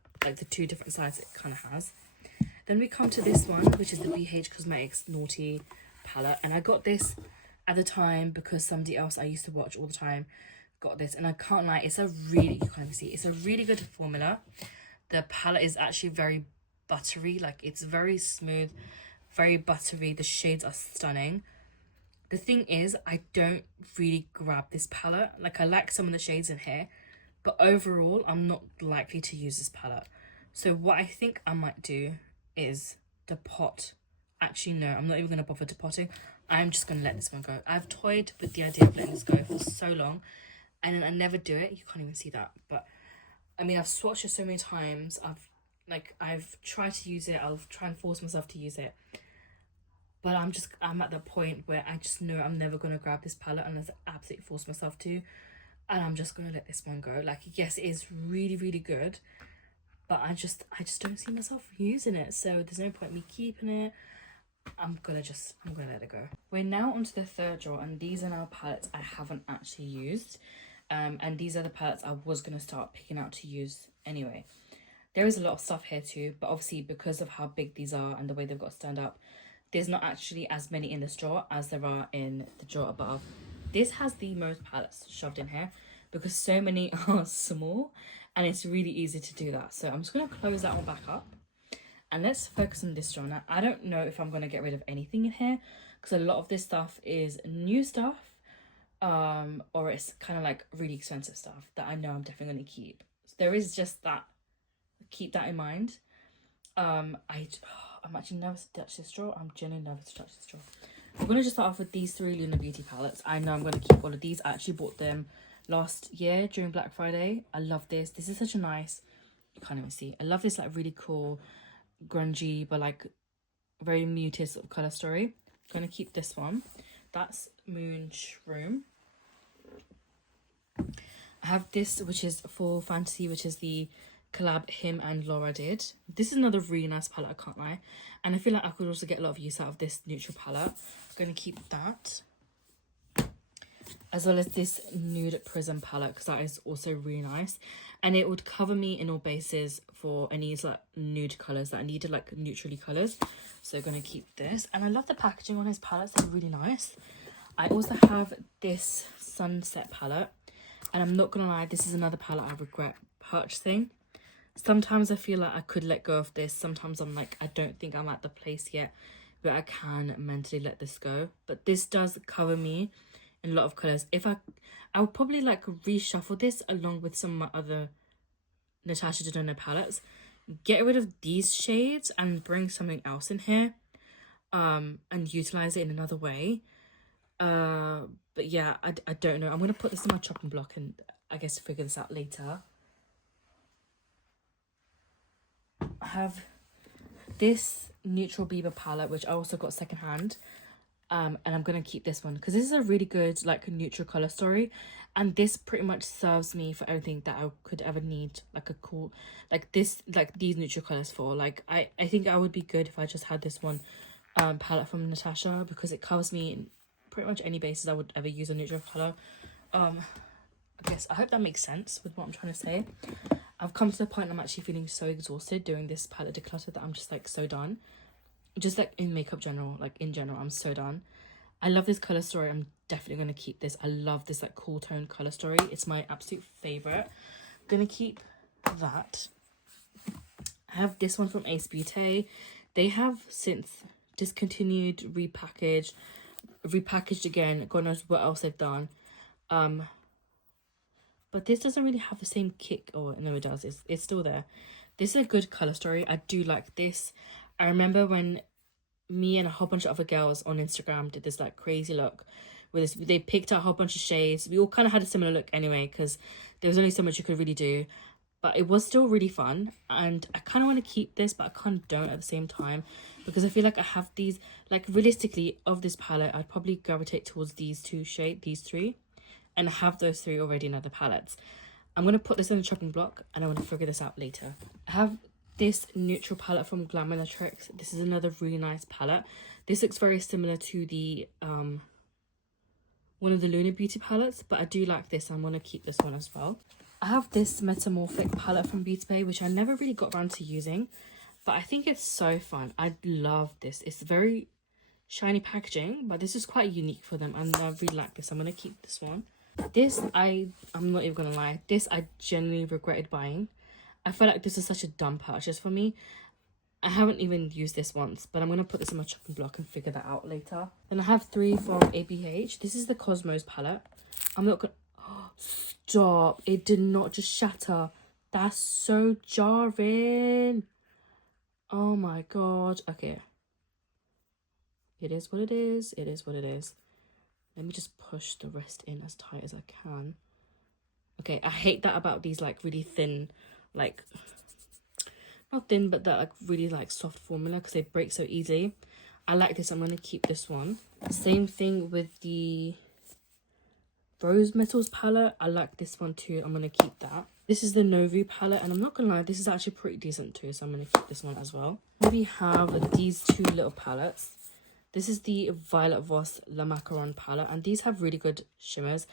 two different sides it kind of has. Then we come to this one, which is the BH Cosmetics Naughty palette, and I got this at the time because somebody else I used to watch all the time got this, and I can't lie, it's a really, you can't even see, it's a really good formula. The palette is actually very buttery, like it's very smooth, very buttery. The shades are stunning. The thing is, I don't really grab this palette. Like, I like some of the shades in here, but overall I'm not likely to use this palette. So what I think I might do is depot. Actually no, I'm not even going to bother depotting. I'm just going to let this one go. I've toyed with the idea of letting this go for so long, and then I never do it. You can't even see that, but I mean, I've swatched it so many times. I've tried to use it. I'll try and force myself to use it, but I'm at the point where I just know I'm never going to grab this palette unless I absolutely force myself to, and I'm just going to let this one go. Like, yes, it is really, really good, but I just don't see myself using it, so there's no point in me keeping it. I'm gonna let it go. We're now onto the third drawer, and these are now palettes I haven't actually used, and these are the palettes I was gonna start picking out to use anyway. There is a lot of stuff here too, but obviously because of how big these are and the way they've got to stand up, there's not actually as many in this drawer as there are in the drawer above. This has the most palettes shoved in here because so many are small, and it's really easy to do that. So I'm just gonna close that one back up. And let's focus on this drawer. Now, I don't know if I'm going to get rid of anything in here because a lot of this stuff is new stuff, or it's kind of like really expensive stuff that I know I'm definitely going to keep. So there is just that. Keep that in mind. I'm actually nervous to touch this drawer. I'm genuinely nervous to touch this drawer. I'm going to just start off with these three Luna Beauty palettes. I know I'm going to keep all of these. I actually bought them last year during Black Friday. I love this. This is such a nice, you can't even see. I love this like really cool grungy but like very muted sort of color story. I'm gonna keep this one. That's Moon Shroom. I have this, which is Full Fantasy, which is the collab him and Laura did. This is another really nice palette, I can't lie, and I feel like I could also get a lot of use out of this neutral palette. I'm gonna keep that, as well as this Nude Prism palette, because that is also really nice, and it would cover me in all bases for any like nude colors that I needed, like neutrally colors. So I'm gonna keep this, and I love the packaging on his palettes. They're really nice. I also have this Sunset palette, and I'm not gonna lie, this is another palette I regret purchasing. Sometimes I feel like I could let go of this. Sometimes I'm like, I don't think I'm at the place yet where I can mentally let this go. But this does cover me in a lot of colors. If I would probably like reshuffle this along with some of my other Natasha Denona palettes, get rid of these shades and bring something else in here, and utilize it in another way. But yeah, I don't know. I'm gonna put this in my chopping block and I guess figure this out later. I have this Neutral Bieber palette, which I also got secondhand. And I'm gonna keep this one because this is a really good like neutral color story, and this pretty much serves me for everything that I could ever need, like a cool like this, like these neutral colors for. Like I think I would be good if I just had this one palette from Natasha, because it covers me in pretty much any basis I would ever use a neutral color. I guess I hope that makes sense with what I'm trying to say. I've come to the point I'm actually feeling so exhausted doing this palette declutter that I'm just like so done. Just like in makeup general, like in general, I'm so done. I love this color story. I'm definitely going to keep this. I love this like cool tone color story. It's my absolute favorite. I'm going to keep that. I have this one from Ace Beauté. They have since discontinued, repackaged again. God knows what else they've done. But this doesn't really have the same kick. Oh, no, it does. It's still there. This is a good color story. I do like this. I remember when me and a whole bunch of other girls on Instagram did this like crazy look with this. They picked out a whole bunch of shades. We all kind of had a similar look anyway, because there was only so much you could really do, but it was still really fun. And I kind of want to keep this, but I kind of don't at the same time, because I feel like I have these, like realistically of this palette, I'd probably gravitate towards these these three, and I have those three already in other palettes. I'm going to put this in the chopping block and I want to figure this out later. I have this neutral palette from Glamour-Tricks. This is another really nice palette. This looks very similar to the one of the Luna Beauty palettes, but I do like this. I'm going to keep this one as well. I have this Metamorphic palette from Beauty Bay, which I never really got around to using, but I think it's so fun. I love this. It's very shiny packaging, but this is quite unique for them, and I really like this. I'm going to keep this one. This, I'm not even going to lie, this I genuinely regretted buying. I feel like this is such a dumb purchase for me. I haven't even used this once, but I'm going to put this on my chopping block and figure that out later. Then I have 3 from ABH. This is the Cosmos palette. I'm not going to... Oh, stop. It did not just shatter. That's so jarring. Oh my god. Okay. It is what it is. It is what it is. Let me just push the rest in as tight as I can. Okay, I hate that about these like really thin, like... not thin, but that like really like soft formula because they break so easily. I like this. I'm going to keep this one. Same thing with the Rose Metals palette. I like this one too. I'm going to keep that. This is the Novu palette, and I'm not going to lie, this is actually pretty decent too, so I'm going to keep this one as well. We have these 2 little palettes. This is the Violet Voss La Macaron palette, and these have really good shimmers.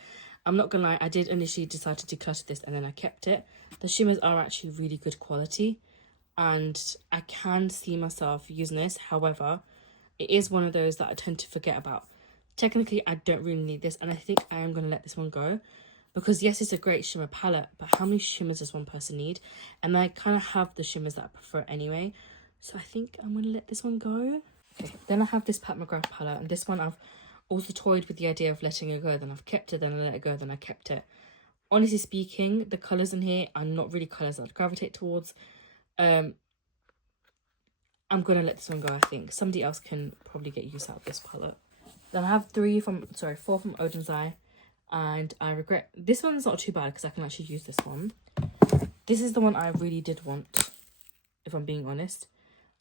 I'm not going to lie, I did initially decide to declutter this and then I kept it. The shimmers are actually really good quality, and I can see myself using this. However, it is one of those that I tend to forget about. Technically, I don't really need this, and I think I am going to let this one go. Because yes, it's a great shimmer palette, but how many shimmers does one person need? And I kind of have the shimmers that I prefer anyway. So I think I'm going to let this one go. Okay, then I have this Pat McGrath palette, and this one I've also toyed with the idea of letting it go. Then I've kept it, then I let it go, then I kept it. Honestly speaking, the colours in here are not really colours that I'd gravitate towards. I'm gonna let this one go. I think somebody else can probably get use out of this palette. Then I have 4 from Odin's Eye, and I regret this one's not too bad because I can actually use this one. This is the one I really did want, if I'm being honest,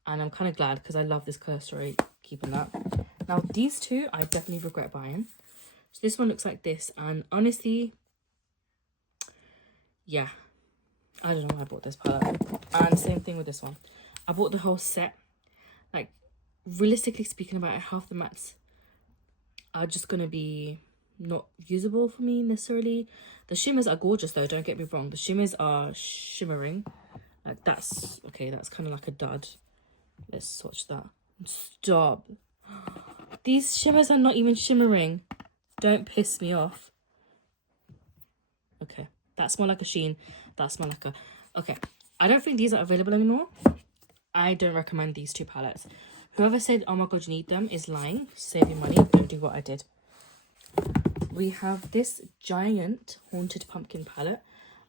and I'm kind of glad because I love this colour story. Keeping that. Now these 2 I definitely regret buying. So this one looks like this, and honestly, yeah, I don't know why I bought this palette. And same thing with this one. I bought the whole set. Like, realistically speaking about it, half the mattes are just going to be not usable for me necessarily. The shimmers are gorgeous though, don't get me wrong. The shimmers are shimmering. Like, that's... okay, that's kind of like a dud. Let's swatch that. Stop. These shimmers are not even shimmering. Don't piss me off. Okay, that's more like a sheen. That's more like a... okay, I don't think these are available anymore. I don't recommend these 2 palettes. Whoever said, oh my god, you need them, is lying. Save your money. Don't do what I did. We have this giant Haunted Pumpkin palette.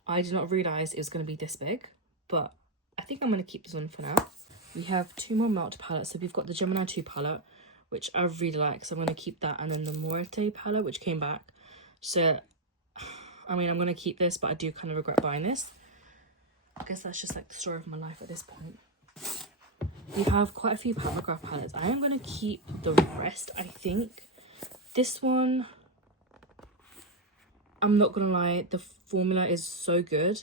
I did not realise it was going to be this big, but I think I'm going to keep this one for now. We have 2 more Melt palettes. So we've got the Gemini 2 palette, which I really like, so I'm going to keep that. And then the Morete palette, which came back. So, I mean, I'm going to keep this, but I do kind of regret buying this. I guess that's just like the story of my life at this point. We have quite a few Pat McGrath palettes. I am going to keep the rest, I think. This one, I'm not going to lie, the formula is so good.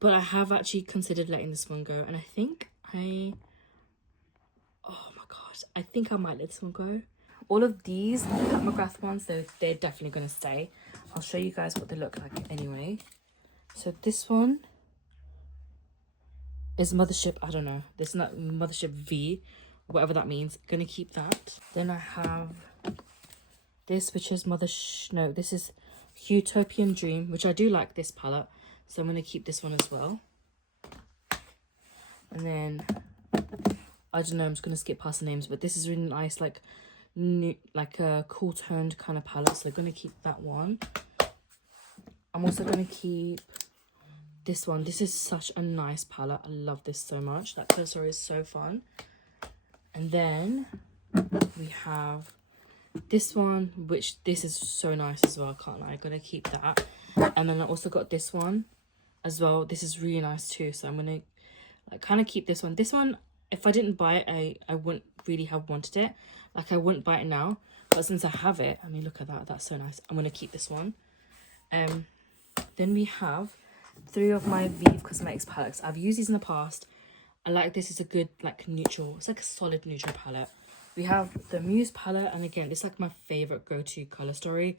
But I have actually considered letting this one go. And I think oh my god, I think I might let this one go. All of these Pat McGrath ones, they're definitely going to stay. I'll show you guys what they look like anyway. So this one is Mothership, I don't know. This is not Mothership V, whatever that means. Gonna keep that. Then I have this, which is this is Utopian Dream, which I do like this palette. So I'm gonna keep this one as well. And then, I don't know, I'm just gonna skip past the names, but this is really nice, like a cool toned kind of palette. So I'm gonna keep that one. I'm also gonna keep this one. This is such a nice palette. I love this so much. That colour story is so fun. And then we have this one, which this is so nice as well. Can't lie. I'm gonna keep that. And then I also got this one as well. This is really nice too. So I'm gonna kind of keep this one. This one, if I didn't buy it, I wouldn't really have wanted it. Like, I wouldn't buy it now. But since I have it, I mean, look at that. That's so nice. I'm gonna keep this one. Then we have 3 of my Vive Cosmetics palettes. I've used these in the past. I like this. It's a good, like, neutral. It's like a solid neutral palette. We have the Muse palette, and again, it's like my favorite go-to color story.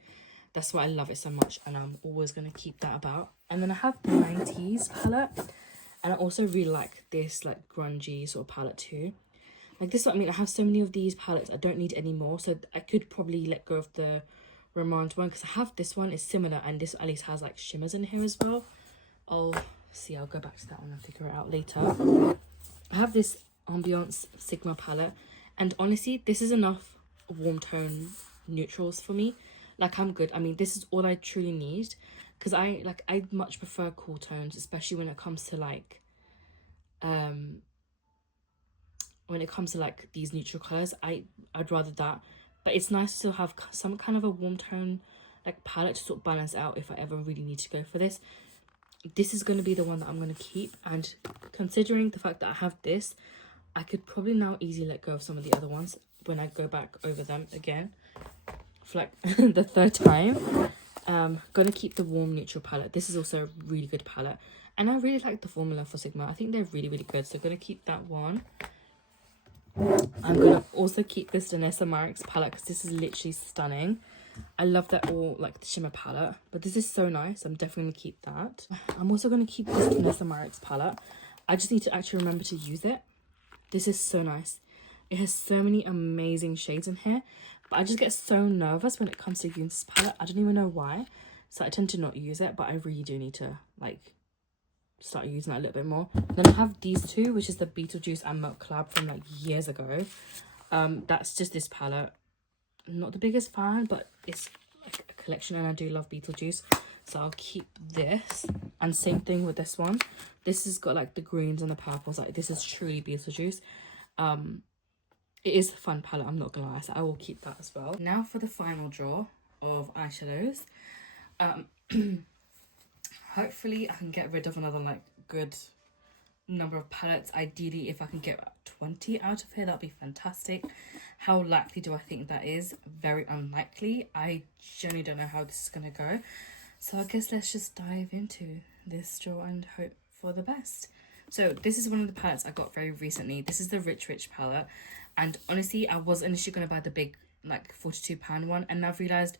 That's why I love it so much, and I'm always going to keep that about. And then I have the 90s palette, and I also really like this like grungy sort of palette too. Like this is what I mean, I have so many of these palettes, I don't need any more, so I could probably let go of the Romance one, because I have this one, it's similar, and this at least has like shimmers in here as well. I'll go back to that one and figure it out later. I have this Ambiance Sigma palette, and honestly, this is enough warm tone neutrals for me. Like, I'm good. I mean, this is all I truly need, because I much prefer cool tones, especially when it comes to like these neutral colors. I'd rather that, but it's nice to still have some kind of a warm tone like palette to sort of balance out if I ever really need to go for this. This is going to be the one that I'm going to keep, and considering the fact that I have this, I could probably now easily let go of some of the other ones when I go back over them again for like the third time. Gonna keep the warm neutral palette. This is also a really good palette, and I really like the formula for Sigma. I think they're really, really good, so gonna keep that one. I'm gonna also keep this Danessa Marix palette, because this is literally stunning. I love that all like the shimmer palette, but this is so nice. I'm definitely gonna keep that. I'm also gonna keep this Danessa Marix palette. I just need to actually remember to use it. This is so nice. It has so many amazing shades in here, but I just get so nervous when it comes to using this palette. I don't even know why, so I tend to not use it, but I really do need to like start using that a little bit more. Then I have these two, which is the Beetlejuice and Milk collab from like years ago. That's just this palette. I'm not the biggest fan, but it's like a collection, and I do love Beetlejuice, so I'll keep this. And same thing with this one. This has got like the greens and the purples. Like, this is truly Beetlejuice. It is a fun palette, I'm not gonna lie, so I will keep that as well. Now for the final drawer of eyeshadows. Hopefully I can get rid of another like good number of palettes. Ideally, if I can get 20 out of here, that'd be fantastic. How likely do I think that is? Very unlikely. I genuinely don't know how this is gonna go, so I guess let's just dive into this drawer and hope for the best. So this is one of the palettes I got very recently. This is the Rich palette, and honestly, I was initially going to buy the big like £42 one, and I've realized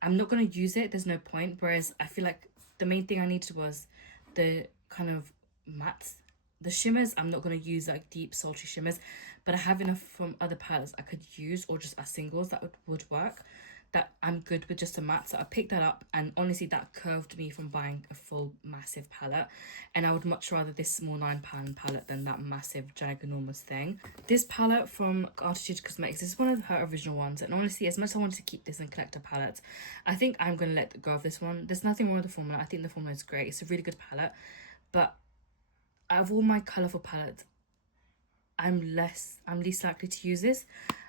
I'm not going to use it. There's no point. Whereas I feel like the main thing I needed was the kind of mattes. The shimmers, I'm not going to use like deep sultry shimmers, but I have enough from other palettes I could use, or just as singles that would work, that I'm good with just a matte. So I picked that up, and honestly that curved me from buying a full massive palette, and I would much rather this small £9 palette than that massive ginormous thing. This palette from Artitude Cosmetics is one of her original ones, and honestly, as much as I wanted to keep this in collector palettes, I think I'm going to let go of this one. There's nothing wrong with the formula. I think the formula is great. It's a really good palette, but out of all my colourful palettes, I'm least likely to use this,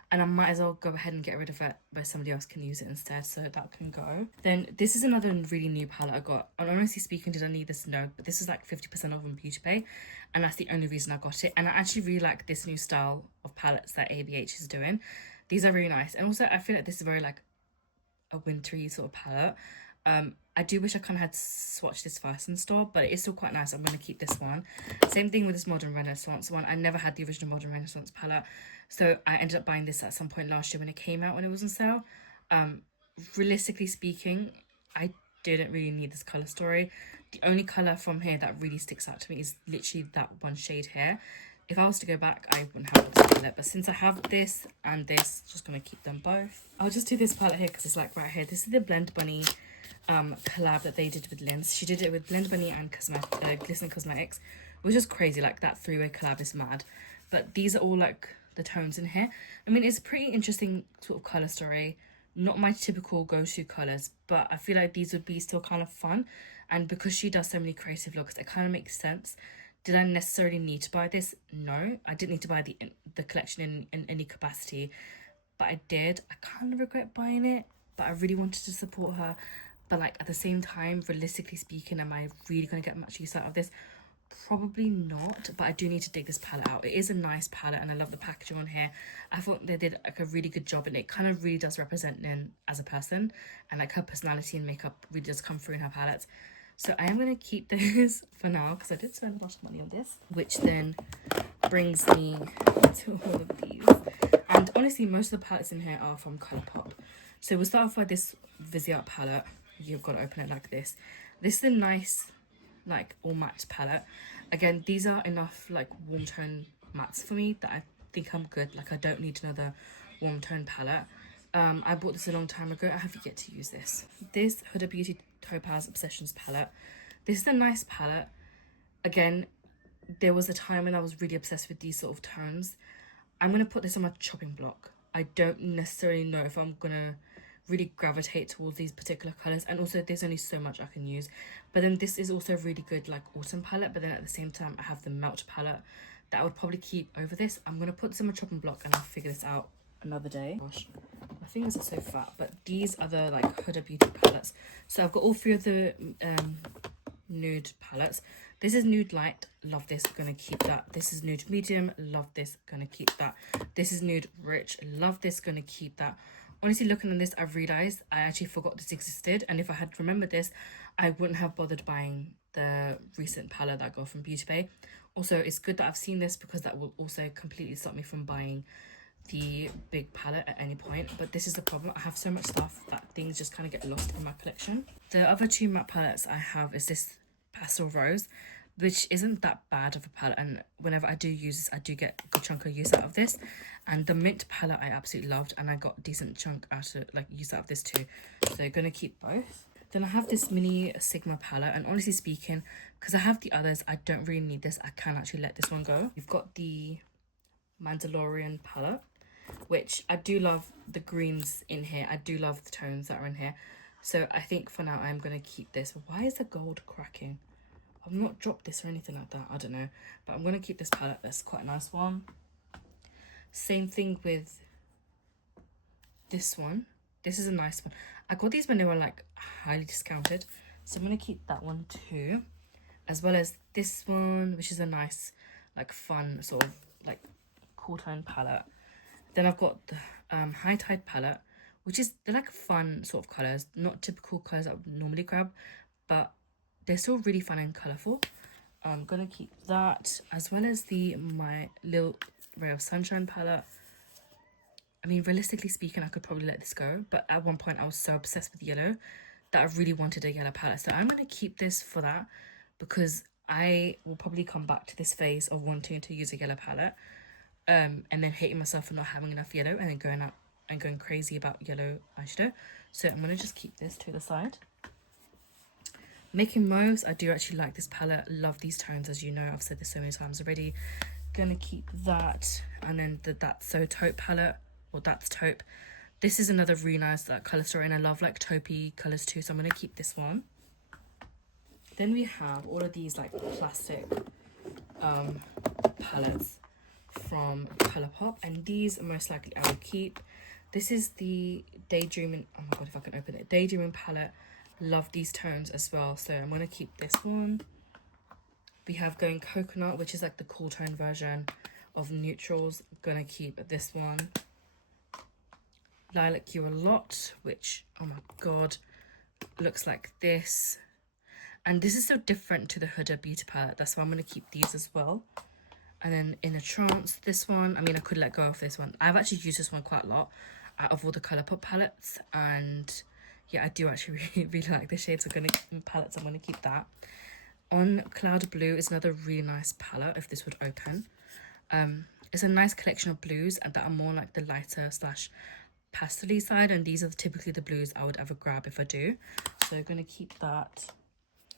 and I might as well go ahead and get rid of it, but somebody else can use it instead, so that can go. Then this is another really new palette I got, and honestly speaking, did I need this? No, but this is like 50% off on BeautyPay, and that's the only reason I got it. And I actually really like this new style of palettes that ABH is doing. These are really nice, and also I feel like this is very like a wintry sort of palette. I do wish I kind of had swatched this first in store, but it is still quite nice. I'm going to keep this one. Same thing with this Modern Renaissance one. I never had the original Modern Renaissance palette, so I ended up buying this at some point last year when it came out, when it was on sale. Realistically speaking, I didn't really need this colour story. The only colour from here that really sticks out to me is literally that one shade here. If I was to go back, I wouldn't have this palette, but since I have this and this, just going to keep them both. I'll just do this palette here because it's like right here. This is the Blend Bunny collab that they did with Linz. She did it with Blend Bunny and Glistening Cosmetics, which is crazy. Like, that three-way collab is mad. But these are all like the tones in here. I mean, it's a pretty interesting sort of color story. Not my typical go-to colors, but I feel like these would be still kind of fun. And because she does so many creative looks, it kind of makes sense. Did I necessarily need to buy this? No, I didn't need to buy the collection in any capacity, but I did. I kind of regret buying it, but I really wanted to support her. But like, at the same time, realistically speaking, am I really going to get much use out of this? Probably not, but I do need to dig this palette out. It is a nice palette, and I love the packaging on here. I thought they did like a really good job, and it kind of really does represent Nin as a person, and like her personality and makeup really does come through in her palettes. So I am going to keep this for now, because I did spend a lot of money on this, which then brings me to all of these. And honestly, most of the palettes in here are from Colourpop. So we'll start off by this Viseart palette. You've got to open it like this. This is a nice, like, all matte palette. Again, these are enough, like, warm tone mattes for me that I think I'm good. Like, I don't need another warm tone palette. I bought this a long time ago. I have yet to use this. This Huda Beauty Topaz Obsessions palette. This is a nice palette. Again, there was a time when I was really obsessed with these sort of tones. I'm going to put this on my chopping block. I don't necessarily know if I'm going to really gravitate towards these particular colours. And also, there's only so much I can use. But then this is also a really good, like, autumn palette. But then at the same time, I have the Melt palette that I would probably keep over this. I'm going to put this on my chopping block and I'll figure this out another day. Gosh, my fingers are so fat. But these are the, like, Huda Beauty palettes. So I've got all three of the nude palettes. This is nude light, love this, gonna keep that. This is nude medium, love this, gonna keep that. This is nude rich, love this, gonna keep that. Honestly, looking at this, I've realized I actually forgot this existed, and if I had remembered this, I wouldn't have bothered buying the recent palette that I got from Beauty Bay. Also, it's good that I've seen this because that will also completely stop me from buying the big palette at any point. But this is the problem, I have so much stuff that things just kind of get lost in my collection. The other two matte palettes I have is this Pastel Rose, which isn't that bad of a palette, and whenever I do use this, I do get a good chunk of use out of this. And the Mint palette I absolutely loved, and I got a decent chunk out of, like, use out of this too, so I'm gonna keep both. Then I have this mini Sigma palette, and honestly speaking, because I have the others, I don't really need this. I can actually let this one go. We've got the Mandalorian palette, which I do love the greens in here. I do love the tones that are in here, so I think for now I'm gonna keep this. Why is the gold cracking? I've not dropped this or anything like that, I don't know, but I'm gonna keep this palette. That's quite a nice one. Same thing with this one. This is a nice one. I got these when they were, like, highly discounted, so I'm gonna keep that one too, as well as this one, which is a nice, like, fun sort of, like, cool tone palette. Then I've got the High Tide palette, which is, they're like fun sort of colors, not typical colors I would normally grab, but they're still really fun and colourful. I'm gonna keep that, as well as my Little Ray of Sunshine palette. I mean, realistically speaking, I could probably let this go, but at one point I was so obsessed with yellow that I really wanted a yellow palette. So I'm gonna keep this for that, because I will probably come back to this phase of wanting to use a yellow palette, and then hating myself for not having enough yellow, and then going out and going crazy about yellow eyeshadow. So I'm gonna just keep this to the side. Making Moves, I do actually like this palette, love these tones, as you know, I've said this so many times already. Gonna keep that. And then the That's So Taupe palette, or That's Taupe. This is another really nice, like, colour story, and I love, like, taupey colours too, so I'm gonna keep this one. Then we have all of these, like, plastic palettes from Colourpop, and these most likely I will keep. This is the Daydreaming, oh my god, if I can open it, Daydreaming palette. Love these tones as well, so I'm gonna keep this one. We have Going Coconut, which is like the cool tone version of neutrals. I'm gonna keep this one. Lilac You a Lot, which, oh my god, looks like this. And this is so different to the Huda Beauty palette, that's why I'm gonna keep these as well. And then In a Trance, this one, I mean, I could let go of this one. I've actually used this one quite a lot out of all the Colourpop palettes, and yeah, I do actually really like the shades. I'm gonna keep that. On Cloud Blue is another really nice palette, if this would open. It's a nice collection of blues and that are more like the lighter slash pastel-y side, and these are typically the blues I would ever grab if I do. So I'm gonna keep that.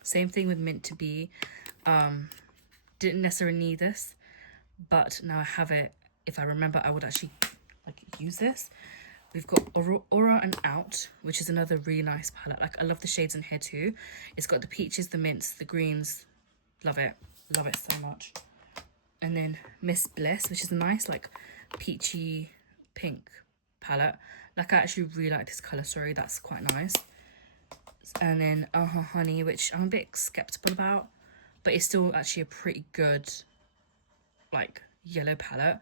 Same thing with Mint to Be. Didn't necessarily need this, but now I have it. If I remember, I would actually, like, use this. We've got Aura and Out, which is another really nice palette. Like, I love the shades in here too. It's got the peaches, the mints, the greens. Love it so much. And then Miss Bliss, which is a nice, like, peachy pink palette. Like, I actually really like this colour story. That's quite nice. And then Honey, which I'm a bit skeptical about, but it's still actually a pretty good, like, yellow palette.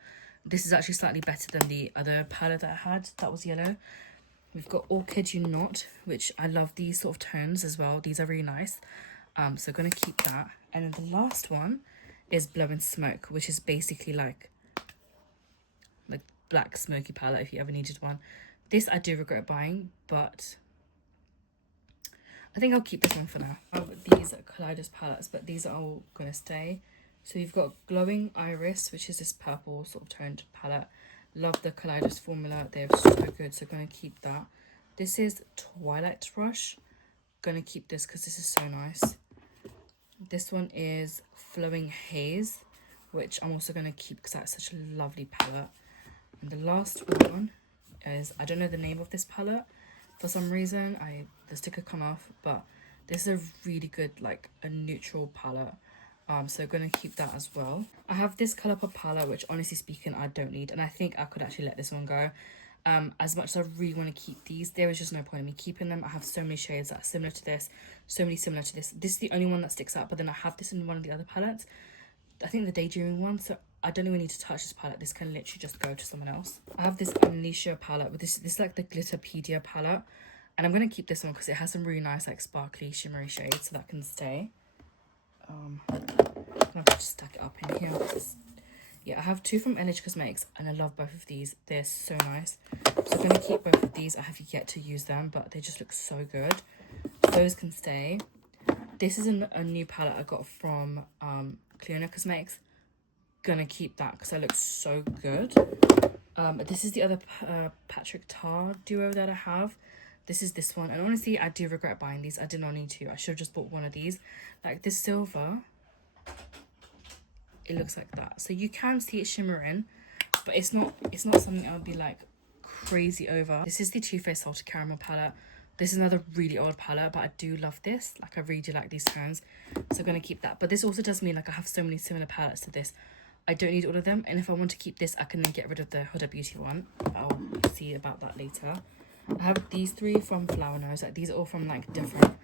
This is actually slightly better than the other palette that I had that was yellow. We've got Orchid You Not, which I love these sort of tones as well. These are really nice. So I'm going to keep that. And then the last one is Blowing Smoke, which is basically like black smoky palette if you ever needed one. This I do regret buying, but I think I'll keep this one for now. I have these Kaleidos palettes, but these are all gonna stay. So you've got Glowing Iris, which is this purple sort of toned palette. Love the Kaleidos formula. They're so good, so gonna keep that. This is Twilight Rush. Gonna keep this because this is so nice. This one is Flowing Haze, which I'm also gonna keep because that's such a lovely palette. And the last one is, I don't know the name of this palette. For some reason, the sticker come off, but this is a really good, like a neutral palette. So gonna keep that as well. I have this Colourpop palette, which honestly speaking, I don't need. And I think I could actually let this one go. As much as I really want to keep these, there is just no point in me keeping them. I have so many shades that are similar to this, so many similar to this. This is the only one that sticks out, but then I have this in one of the other palettes. I think the Daydreaming one, so I don't even need to touch this palette. This can literally just go to someone else. I have this Amnesia palette, but this is like the Glitterpedia palette. And I'm going to keep this one because it has some really nice, like, sparkly, shimmery shades, so that can stay. I'm going to just stack it up in here. Yeah, I have two from NH Cosmetics, and I love both of these. They're so nice. So I'm going to keep both of these. I have yet to use them, but they just look so good. Those can stay. This is a new palette I got from Cleona Cosmetics. Gonna keep that because that looks so good. This is the other Patrick Tar duo that I have. This is this one, and honestly I do regret buying these. I did not need to. I should have just bought one of these. Like this silver, it looks like that, so you can see it shimmering, but it's not something I would be like crazy over. This is the Too Faced Salted Caramel palette. This is another really old palette, but I do love this. Like I really do like these tones, so I'm gonna keep that. But this also does mean like I have so many similar palettes to this. I don't need all of them, and if I want to keep this, I can then get rid of the Huda Beauty one. I'll see about that later. I have these three from Flower Nose. Like these are all from like different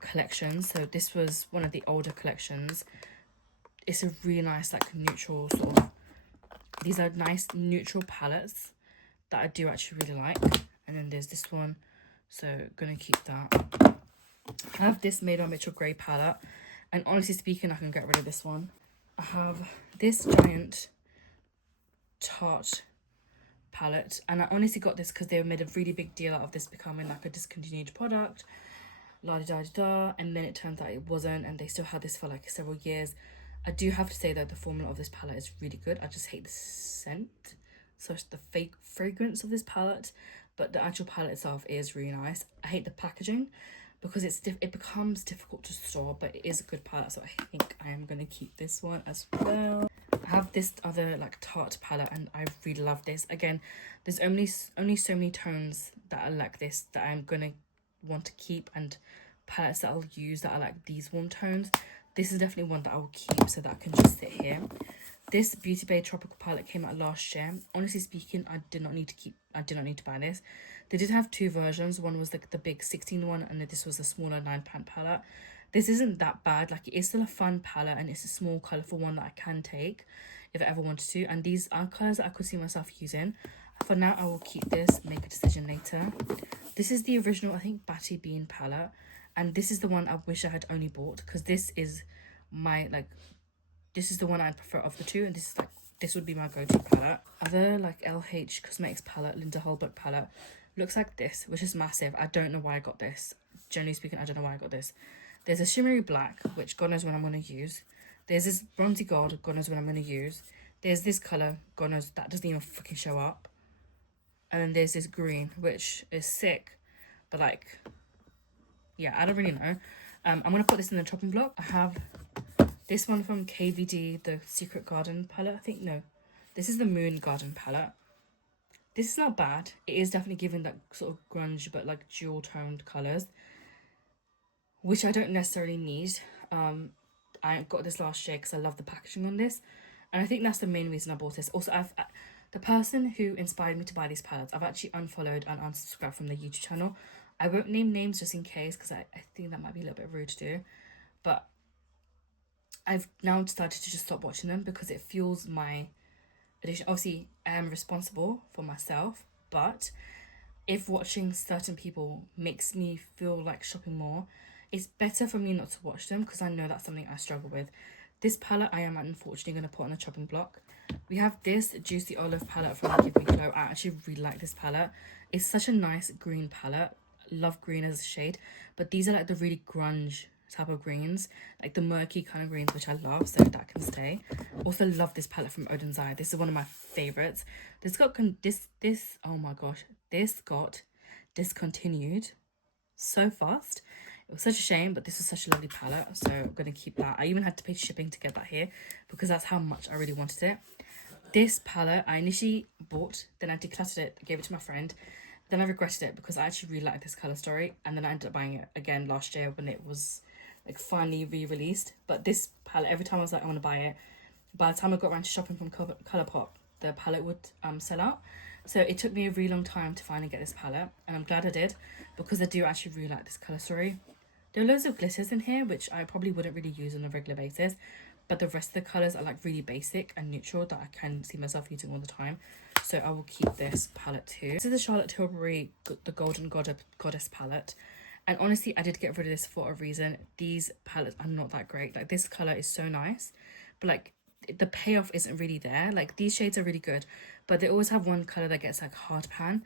collections. So this was one of the older collections. It's a really nice like neutral sort of. These are nice neutral palettes that I do actually really like. And then there's this one, so gonna keep that. I have this Made by Mitchell Grey palette, and honestly speaking, I can get rid of this one. I have this giant Tarte palette, and I honestly got this because they made a really big deal out of this becoming like a discontinued product, la di da di da, and then it turns out it wasn't, and they still had this for like several years. I do have to say that the formula of this palette is really good. I just hate the scent, so it's the fake fragrance of this palette, but the actual palette itself is really nice. I hate the packaging because it becomes difficult to store, but it is a good palette, so I think I am going to keep this one as well. I have this other like Tarte palette, and I really love this. Again, there's only so many tones that are like this that I'm going to want to keep, and palettes that I'll use that are like these warm tones. This is definitely one that I will keep so that I can just sit here. This Beauty Bay Tropical palette came out last year. Honestly speaking, I did not need to buy this. They did have two versions. One was like the big 16 one, and then this was a smaller 9-pan palette. This isn't that bad. Like it is still a fun palette, and it's a small colourful one that I can take if I ever wanted to. And these are colours that I could see myself using. For now, I will keep this, make a decision later. This is the original, I think, Batty Bean palette. And this is the one I wish I had only bought, because this is my, like, this is the one I prefer of the two, and this would be my go-to palette. Other, like, LH Cosmetics palette, Linda Holbrook palette, looks like this, which is massive. I don't know why I got this. Generally speaking, I don't know why I got this. There's a shimmery black, which God knows when I'm going to use. There's this bronzy gold, God knows when I'm going to use. There's this colour, God knows, that doesn't even fucking show up. And then there's this green, which is sick, but, like, yeah, I don't really know. I'm going to put this in the chopping block. I have this one from KVD, the Secret Garden palette. I think, no, this is the Moon Garden palette. This is not bad. It is definitely giving that sort of grunge, but like dual toned colours, which I don't necessarily need. I got this last year because I love the packaging on this, and I think that's the main reason I bought this. Also, the person who inspired me to buy these palettes, I've actually unfollowed and unsubscribed from their YouTube channel. I won't name names just in case, because I think that might be a little bit rude to do, but I've now decided to just stop watching them because it fuels my addiction. Obviously, I am responsible for myself, but if watching certain people makes me feel like shopping more, it's better for me not to watch them, because I know that's something I struggle with. This palette I am unfortunately going to put on the chopping block. We have this Juicy Olive palette from Give Me Glow. I actually really like this palette. It's such a nice green palette. Love green as a shade. But these are like the really grunge type of greens. Like the murky kind of greens, which I love. So that can stay. Also love this palette from Odin's Eye. This is one of my favourites. This got, oh my gosh. This got discontinued so fast. It was such a shame, but this was such a lovely palette, so I'm going to keep that. I even had to pay shipping to get that here because that's how much I really wanted it. This palette I initially bought, then I decluttered it, gave it to my friend, then I regretted it because I actually really liked this colour story, and then I ended up buying it again last year when it was like finally re-released. But this palette, every time I was like I want to buy it, by the time I got around to shopping from Colourpop, the palette would sell out. So it took me a really long time to finally get this palette, and I'm glad I did because I do actually really like this colour story. There are loads of glitters in here, which I probably wouldn't really use on a regular basis, but the rest of the colours are like really basic and neutral that I can see myself using all the time. So I will keep this palette too. This is the Charlotte Tilbury, the Golden Goddess palette. And honestly, I did get rid of this for a reason. These palettes are not that great. Like this colour is so nice, but like the payoff isn't really there. Like these shades are really good, but they always have one colour that gets like hard pan.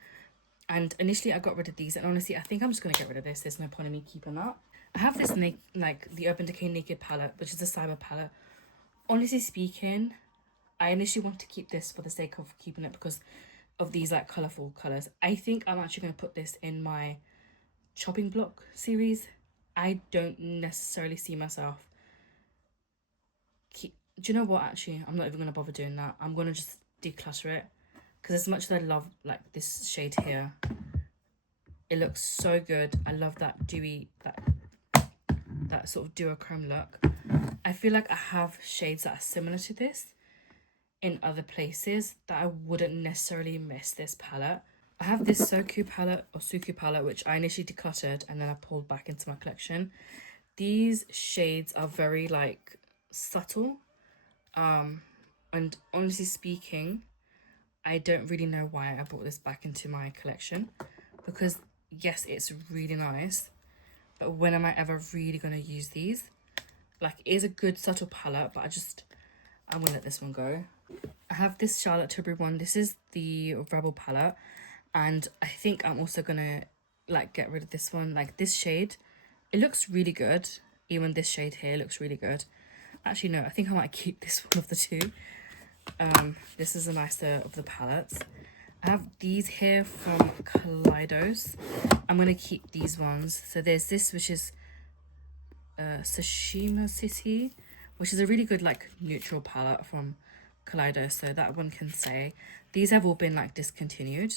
And initially I got rid of these, and honestly I think I'm just going to get rid of this. There's no point in me keeping that. I have this like the Urban Decay Naked palette, which is a cyber palette. Honestly speaking, I initially want to keep this for the sake of keeping it because of these like colourful colours. I think I'm actually going to put this in my chopping block series. I don't necessarily see myself do you know what, actually I'm not even going to bother doing that. I'm going to just declutter it because as much as I love like this shade here, it looks so good. I love that dewy, that sort of duochrome look. I feel like I have shades that are similar to this in other places that I wouldn't necessarily miss this palette. I have this Suku palette, which I initially decluttered and then I pulled back into my collection. These shades are very like subtle, and honestly speaking, I don't really know why I brought this back into my collection because yes, it's really nice, but when am I ever really going to use these? Like, it is a good subtle palette, but I'm going to let this one go. I have this Charlotte Tilbury one. This is the Rebel palette, and I think I'm also going to like get rid of this one. Like this shade, it looks really good. Even this shade here looks really good. Actually, no, I think I might keep this one of the two. This is the nicer of the palettes. I have these here from Kaleidos. I'm going to keep these ones. So there's this, which is Tsushima City, which is a really good like neutral palette from Kaleidos. So that one can stay. These have all been like discontinued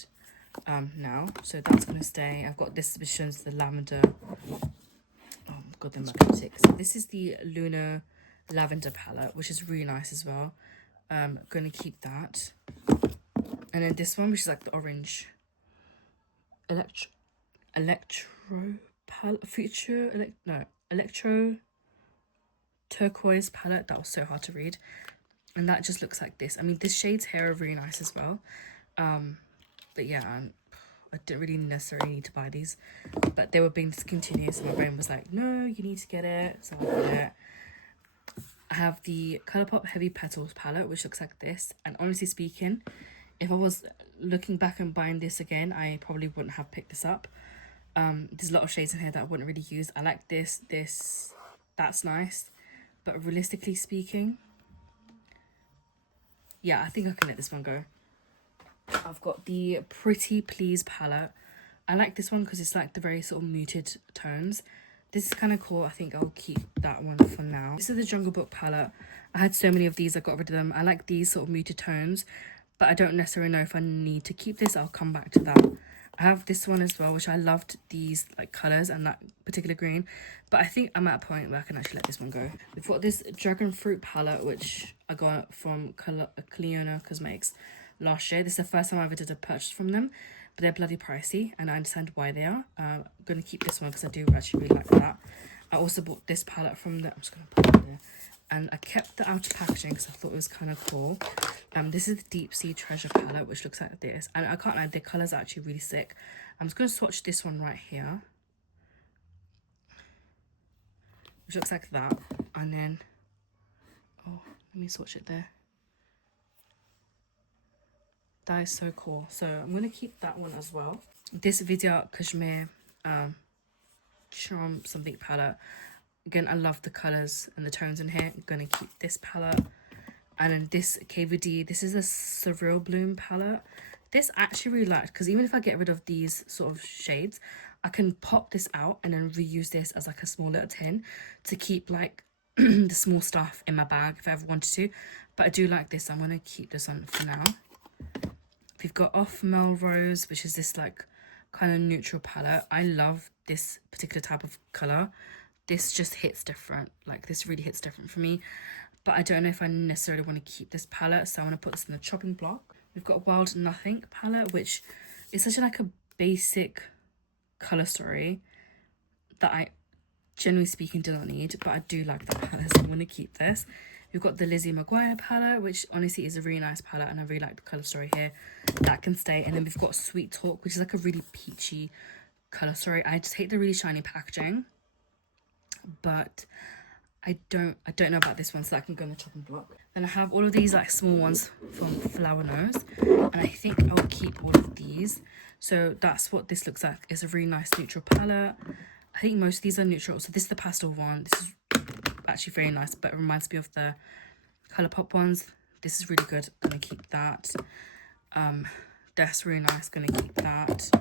now. So that's going to stay. I've got this, which is the lavender. Oh god, they're magnetic. So this is the Lunar Lavender palette, which is really nice as well. I'm going to keep that. And then this one, which is like the orange electro turquoise palette. That was so hard to read. And that just looks like this. I mean, this shade's hair are really nice as well. But yeah, I didn't really necessarily need to buy these, but they were being discontinued, so my brain was like, no, you need to get it. So I got it. I have the Colourpop Heavy Petals palette, which looks like this. And honestly speaking, if I was looking back and buying this again, I probably wouldn't have picked this up. There's a lot of shades in here that I wouldn't really use. I like this, that's nice. But realistically speaking, yeah, I think I can let this one go. I've got the Pretty Please palette. I like this one because it's like the very sort of muted tones. This is kind of cool. I think I'll keep that one for now. This is the Jungle Book palette. I had so many of these, I got rid of them. I like these sort of muted tones, but I don't necessarily know if I need to keep this. I'll come back to that. I have this one as well, which I loved these like colours and that particular green, but I think I'm at a point where I can actually let this one go. We've got this Dragon Fruit palette, which I got from Cleona Cosmetics last year. This is the first time I ever did a purchase from them, but they're bloody pricey and I understand why they are. I'm going to keep this one because I do actually really like that. I also bought this palette from the, I'm just going to put it there, and I kept the outer packaging because I thought it was kind of cool. This is the Deep Sea Treasure palette, which looks like this, and I can't lie, the colours are actually really sick. I'm just going to swatch this one right here, which looks like that, and then Oh, let me swatch it there. That is so cool. So I'm going to keep that one as well. This Vidya Kashmir Charm something palette. Again, I love the colours and the tones in here. I'm going to keep this palette. And then this KVD, this is a Surreal Bloom palette. This I actually really liked, because even if I get rid of these sort of shades, I can pop this out and then reuse this as like a small little tin to keep like the small stuff in my bag if I ever wanted to. But I do like this, so I'm going to keep this on for now. We've got Off Melrose, which is this like kind of neutral palette. I love this particular type of colour. This just hits different. Like, this really hits different for me. But I don't know if I necessarily want to keep this palette, so I'm going to put this in the chopping block. We've got Wild Nothing palette, which is such like a basic colour story that I, generally speaking, do not need. But I do like that palette, so I'm going to keep this. We've got the Lizzie McGuire palette, which honestly is a really nice palette, and I really like the colour story here. That can stay. And then we've got Sweet Talk, which is like a really peachy colour story. I just hate the really shiny packaging, but I don't know about this one, so that can go in the chopping block. Then I have all of these like small ones from Flower Nose, and I think I'll keep all of these. So that's what this looks like. It's a really nice neutral palette. I think most of these are neutral. So this is the pastel one. This is actually very nice, but it reminds me of the Colourpop ones. This is really good. I'm gonna keep that. That's really nice. Gonna keep that.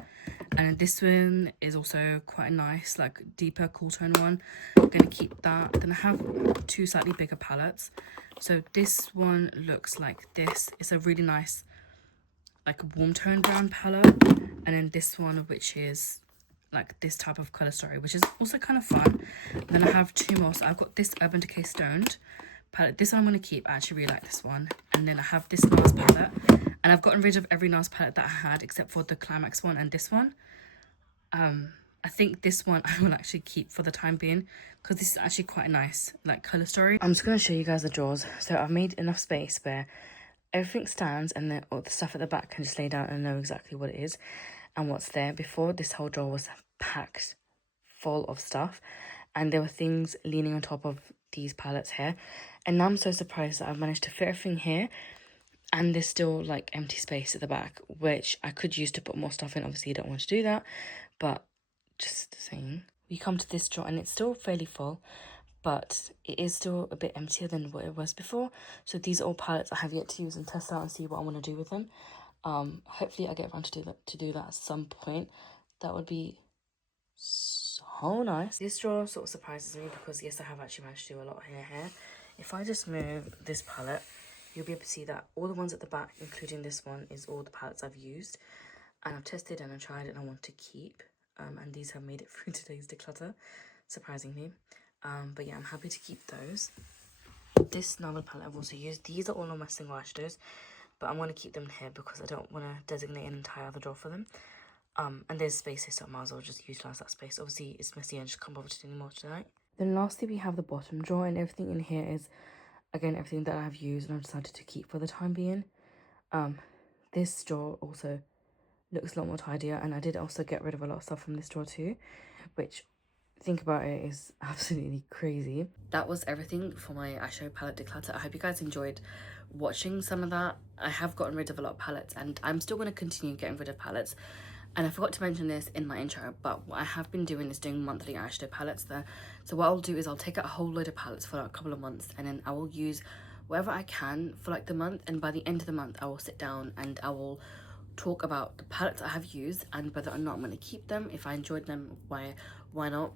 And this one is also quite nice, like deeper cool tone one. I'm gonna keep that. Then I have two slightly bigger palettes. So this one looks like this. It's a really nice like warm tone brown palette. And then this one, which is like this type of colour story, which is also kind of fun. And then I have two more. So I've got this Urban Decay Stoned palette. This one I'm going to keep. I actually really like this one. And then I have this NARS palette. And I've gotten rid of every NARS palette that I had except for the Climax one and this one. I think this one I will actually keep for the time being, because this is actually quite a nice like colour story. I'm just going to show you guys the drawers. So I've made enough space where everything stands, and then all the stuff at the back can just lay down and know exactly what it is and what's there. Before, this whole drawer was packed full of stuff, and there were things leaning on top of these palettes here. And now I'm so surprised that I've managed to fit everything here, and there's still like empty space at the back, which I could use to put more stuff in. Obviously, you don't want to do that, but just saying. We come to this drawer and it's still fairly full, but it is still a bit emptier than what it was before. So these are all palettes I have yet to use and test out and see what I want to do with them. Hopefully I get around to do that at some point. That would be so nice. This drawer sort of surprises me because yes, I have actually managed to do a lot here. If I just move this palette, you'll be able to see that all the ones at the back, including this one, is all the palettes I've used and I've tested and I tried and I want to keep. And these have made it through today's declutter, surprisingly. But yeah, I'm happy to keep those. This novel palette I've also used. These are all on my single eyeshadows, but I'm going to keep them here because I don't want to designate an entire other drawer for them. And there's space here, so I might as well just utilise that space. Obviously, it's messy and I just can't bother to do any more tonight. Then lastly, we have the bottom drawer, and everything in here is, again, everything that I've used and I've decided to keep for the time being. This drawer also looks a lot more tidier, and I did also get rid of a lot of stuff from this drawer too, which, think about it, is absolutely crazy. That was everything for my eyeshadow palette declutter. I hope you guys enjoyed watching some of that. I have gotten rid of a lot of palettes, and I'm still going to continue getting rid of palettes. And I forgot to mention this in my intro, but what I have been doing is doing monthly eyeshadow palettes there. So what I'll do is I'll take out a whole load of palettes for like a couple of months, and then I will use whatever I can for like the month, and by the end of the month I will sit down and I will talk about the palettes I have used and whether or not I'm going to keep them. If I enjoyed them, why not?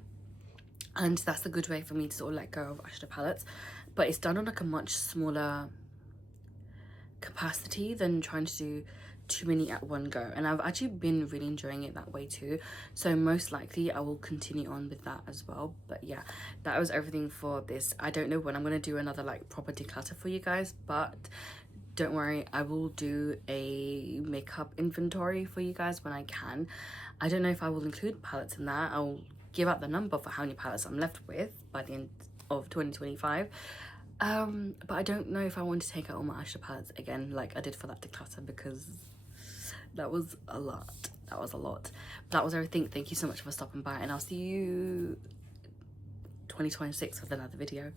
And that's a good way for me to sort of let go of eyeshadow palettes, but it's done on like a much smaller capacity than trying to do too many at one go, and I've actually been really enjoying it that way too, so most likely I will continue on with that as well. But yeah, that was everything for this. I don't know when I'm going to do another like proper declutter for you guys, but don't worry, I will do a makeup inventory for you guys when I can. I don't know if I will include palettes in that. I'll give out the number for how many palettes I'm left with by the end of 2025. But I don't know if I want to take out all my eyeshadow palettes again like I did for that declutter, because that was a lot. That was everything. Thank you so much for stopping by, and I'll see you 2026 with another video.